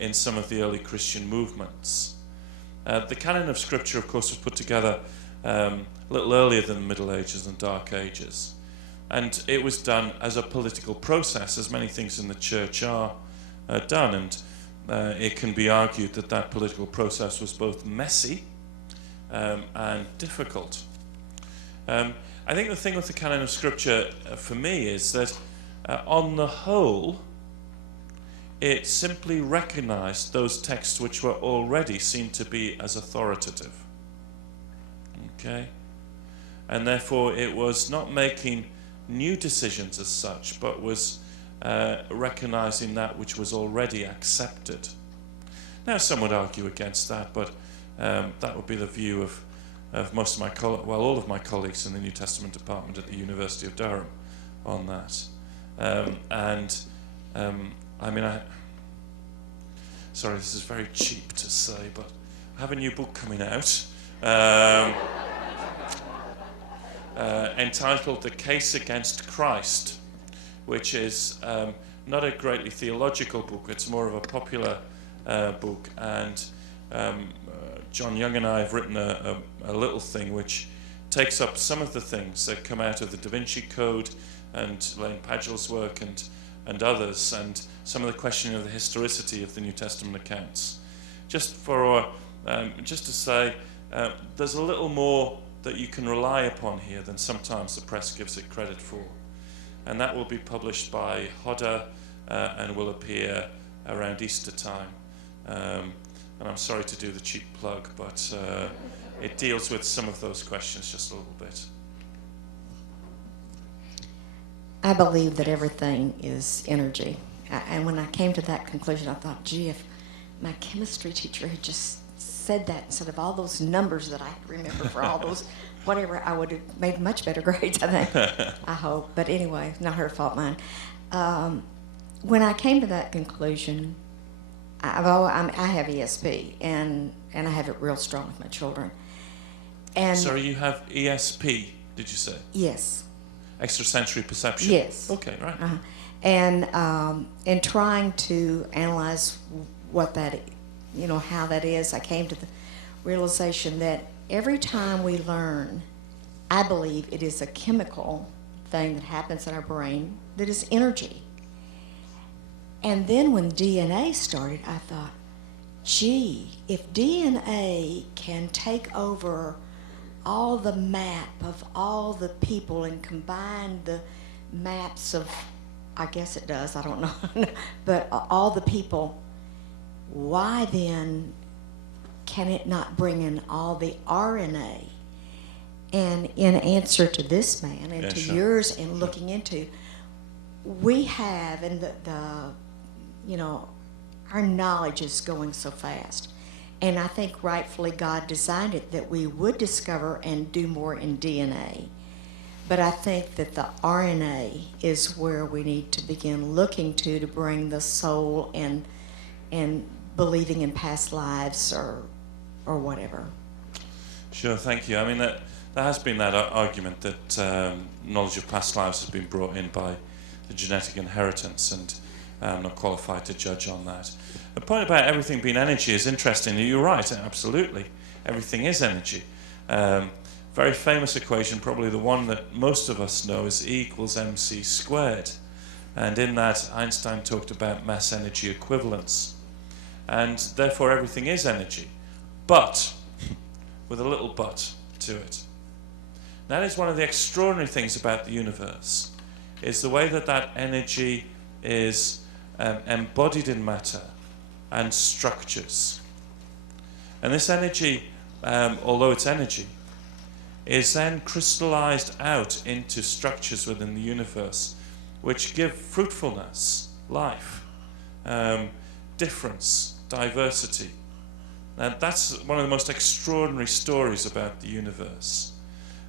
in some of the early Christian movements. The canon of Scripture, of course, was put together a little earlier than the Middle Ages and Dark Ages. And it was done as a political process, as many things in the church are done. And it can be argued that that political process was both messy and difficult. I think the thing with the canon of Scripture for me is that on the whole, it simply recognized those texts which were already seen to be as authoritative. Okay? And therefore it was not making new decisions as such, but was recognizing that which was already accepted. Now some would argue against that, but that would be the view of most of my all of my colleagues in the New Testament department at the University of Durham on that. I mean, sorry, this is very cheap to say, but I have a new book coming out entitled The Case Against Christ, which is not a greatly theological book, it's more of a popular book, and John Young and I have written a little thing which takes up some of the things that come out of the Da Vinci Code and Elaine Padgels' work and others, and some of the questioning of the historicity of the New Testament accounts. Just to say, there's a little more that you can rely upon here than sometimes the press gives it credit for. And that will be published by Hodder and will appear around Easter time. And I'm sorry to do the cheap plug, but it deals with some of those questions just a little bit. I believe that everything is energy. And when I came to that conclusion, I thought, gee, if my chemistry teacher had just said that instead of all those numbers that I remember for all those, whatever, I would have made much better grades, I think. I hope. But anyway, not her fault, mine. When I came to that conclusion, I have ESP, and I have it real strong with my children. And sorry, you have ESP, did you say? Yes. Extrasensory perception? Yes. Okay, right. And in trying to analyze what that, how that is, I came to the realization that every time we learn, I believe it is a chemical thing that happens in our brain that is energy. And then when DNA started, I thought, gee, if DNA can take over all the map of all the people and combine the maps of, I guess it does, I don't know, but all the people, why then can it not bring in all the RNA? And in answer to this man and to sure. yours and looking into, we have, and you know, our knowledge is going so fast. And I think rightfully God designed it that we would discover and do more in DNA. But I think that the RNA is where we need to begin looking to bring the soul and believing in past lives or whatever. Sure, thank you. I mean, there has been that argument that knowledge of past lives has been brought in by the genetic inheritance, and I'm not qualified to judge on that. The point about everything being energy is interesting. You're right, absolutely. Everything is energy. Very famous equation, probably the one that most of us know, is E equals mc squared. And in that, Einstein talked about mass energy equivalence. And therefore, everything is energy. But, with a little but to it. That is one of the extraordinary things about the universe, is the way that that energy is embodied in matter and structures. And this energy, although it's energy, is then crystallized out into structures within the universe which give fruitfulness, life, difference, diversity. And that's one of the most extraordinary stories about the universe.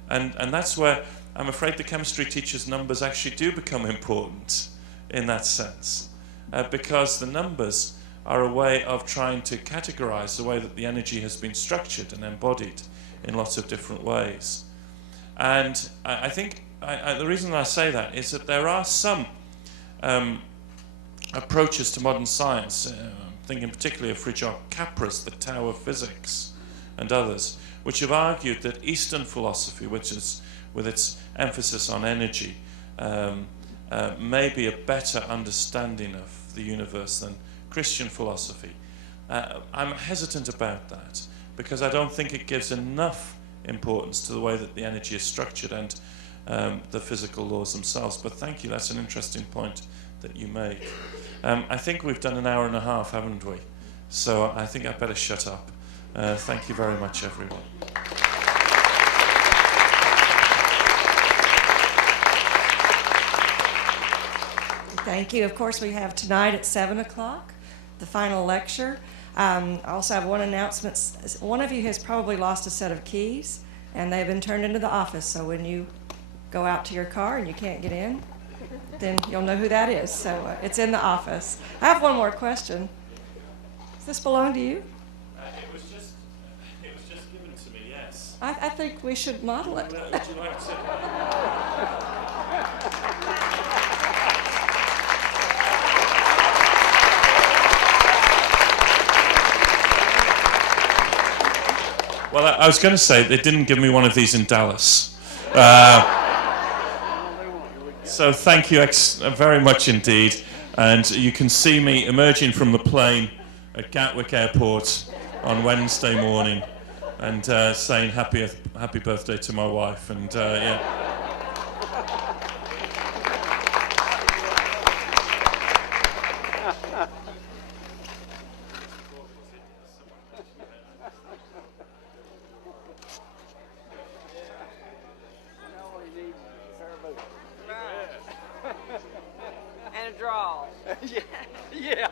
And that's where I'm afraid the chemistry teacher's numbers actually do become important in that sense. Because the numbers are a way of trying to categorize the way that the energy has been structured and embodied in lots of different ways. And I think the reason that I say that is that there are some approaches to modern science, thinking particularly of Fritjof Capras, the Tao of Physics, and others, which have argued that Eastern philosophy, which is with its emphasis on energy, may be a better understanding of the universe than Christian philosophy. I'm hesitant about that because I don't think it gives enough importance to the way that the energy is structured and the physical laws themselves. But thank you, that's an interesting point that you make. I think we've done an hour and a half, haven't we? So I think I'd better shut up. Thank you very much, everyone. Thank you. Of course, we have tonight at 7 o'clock, the final lecture. I also have one announcement. One of you has probably lost a set of keys, and they've been turned into the office. So when you go out to your car and you can't get in, then you'll know who that is. So it's in the office. I have one more question. Does this belong to you? It was just given to me, yes. I think we should model it. Would you like to? Well, I was going to say they didn't give me one of these in Dallas. So thank you very much indeed. And you can see me emerging from the plane at Gatwick Airport on Wednesday morning and saying happy birthday to my wife. And yeah. And a draw. Yeah.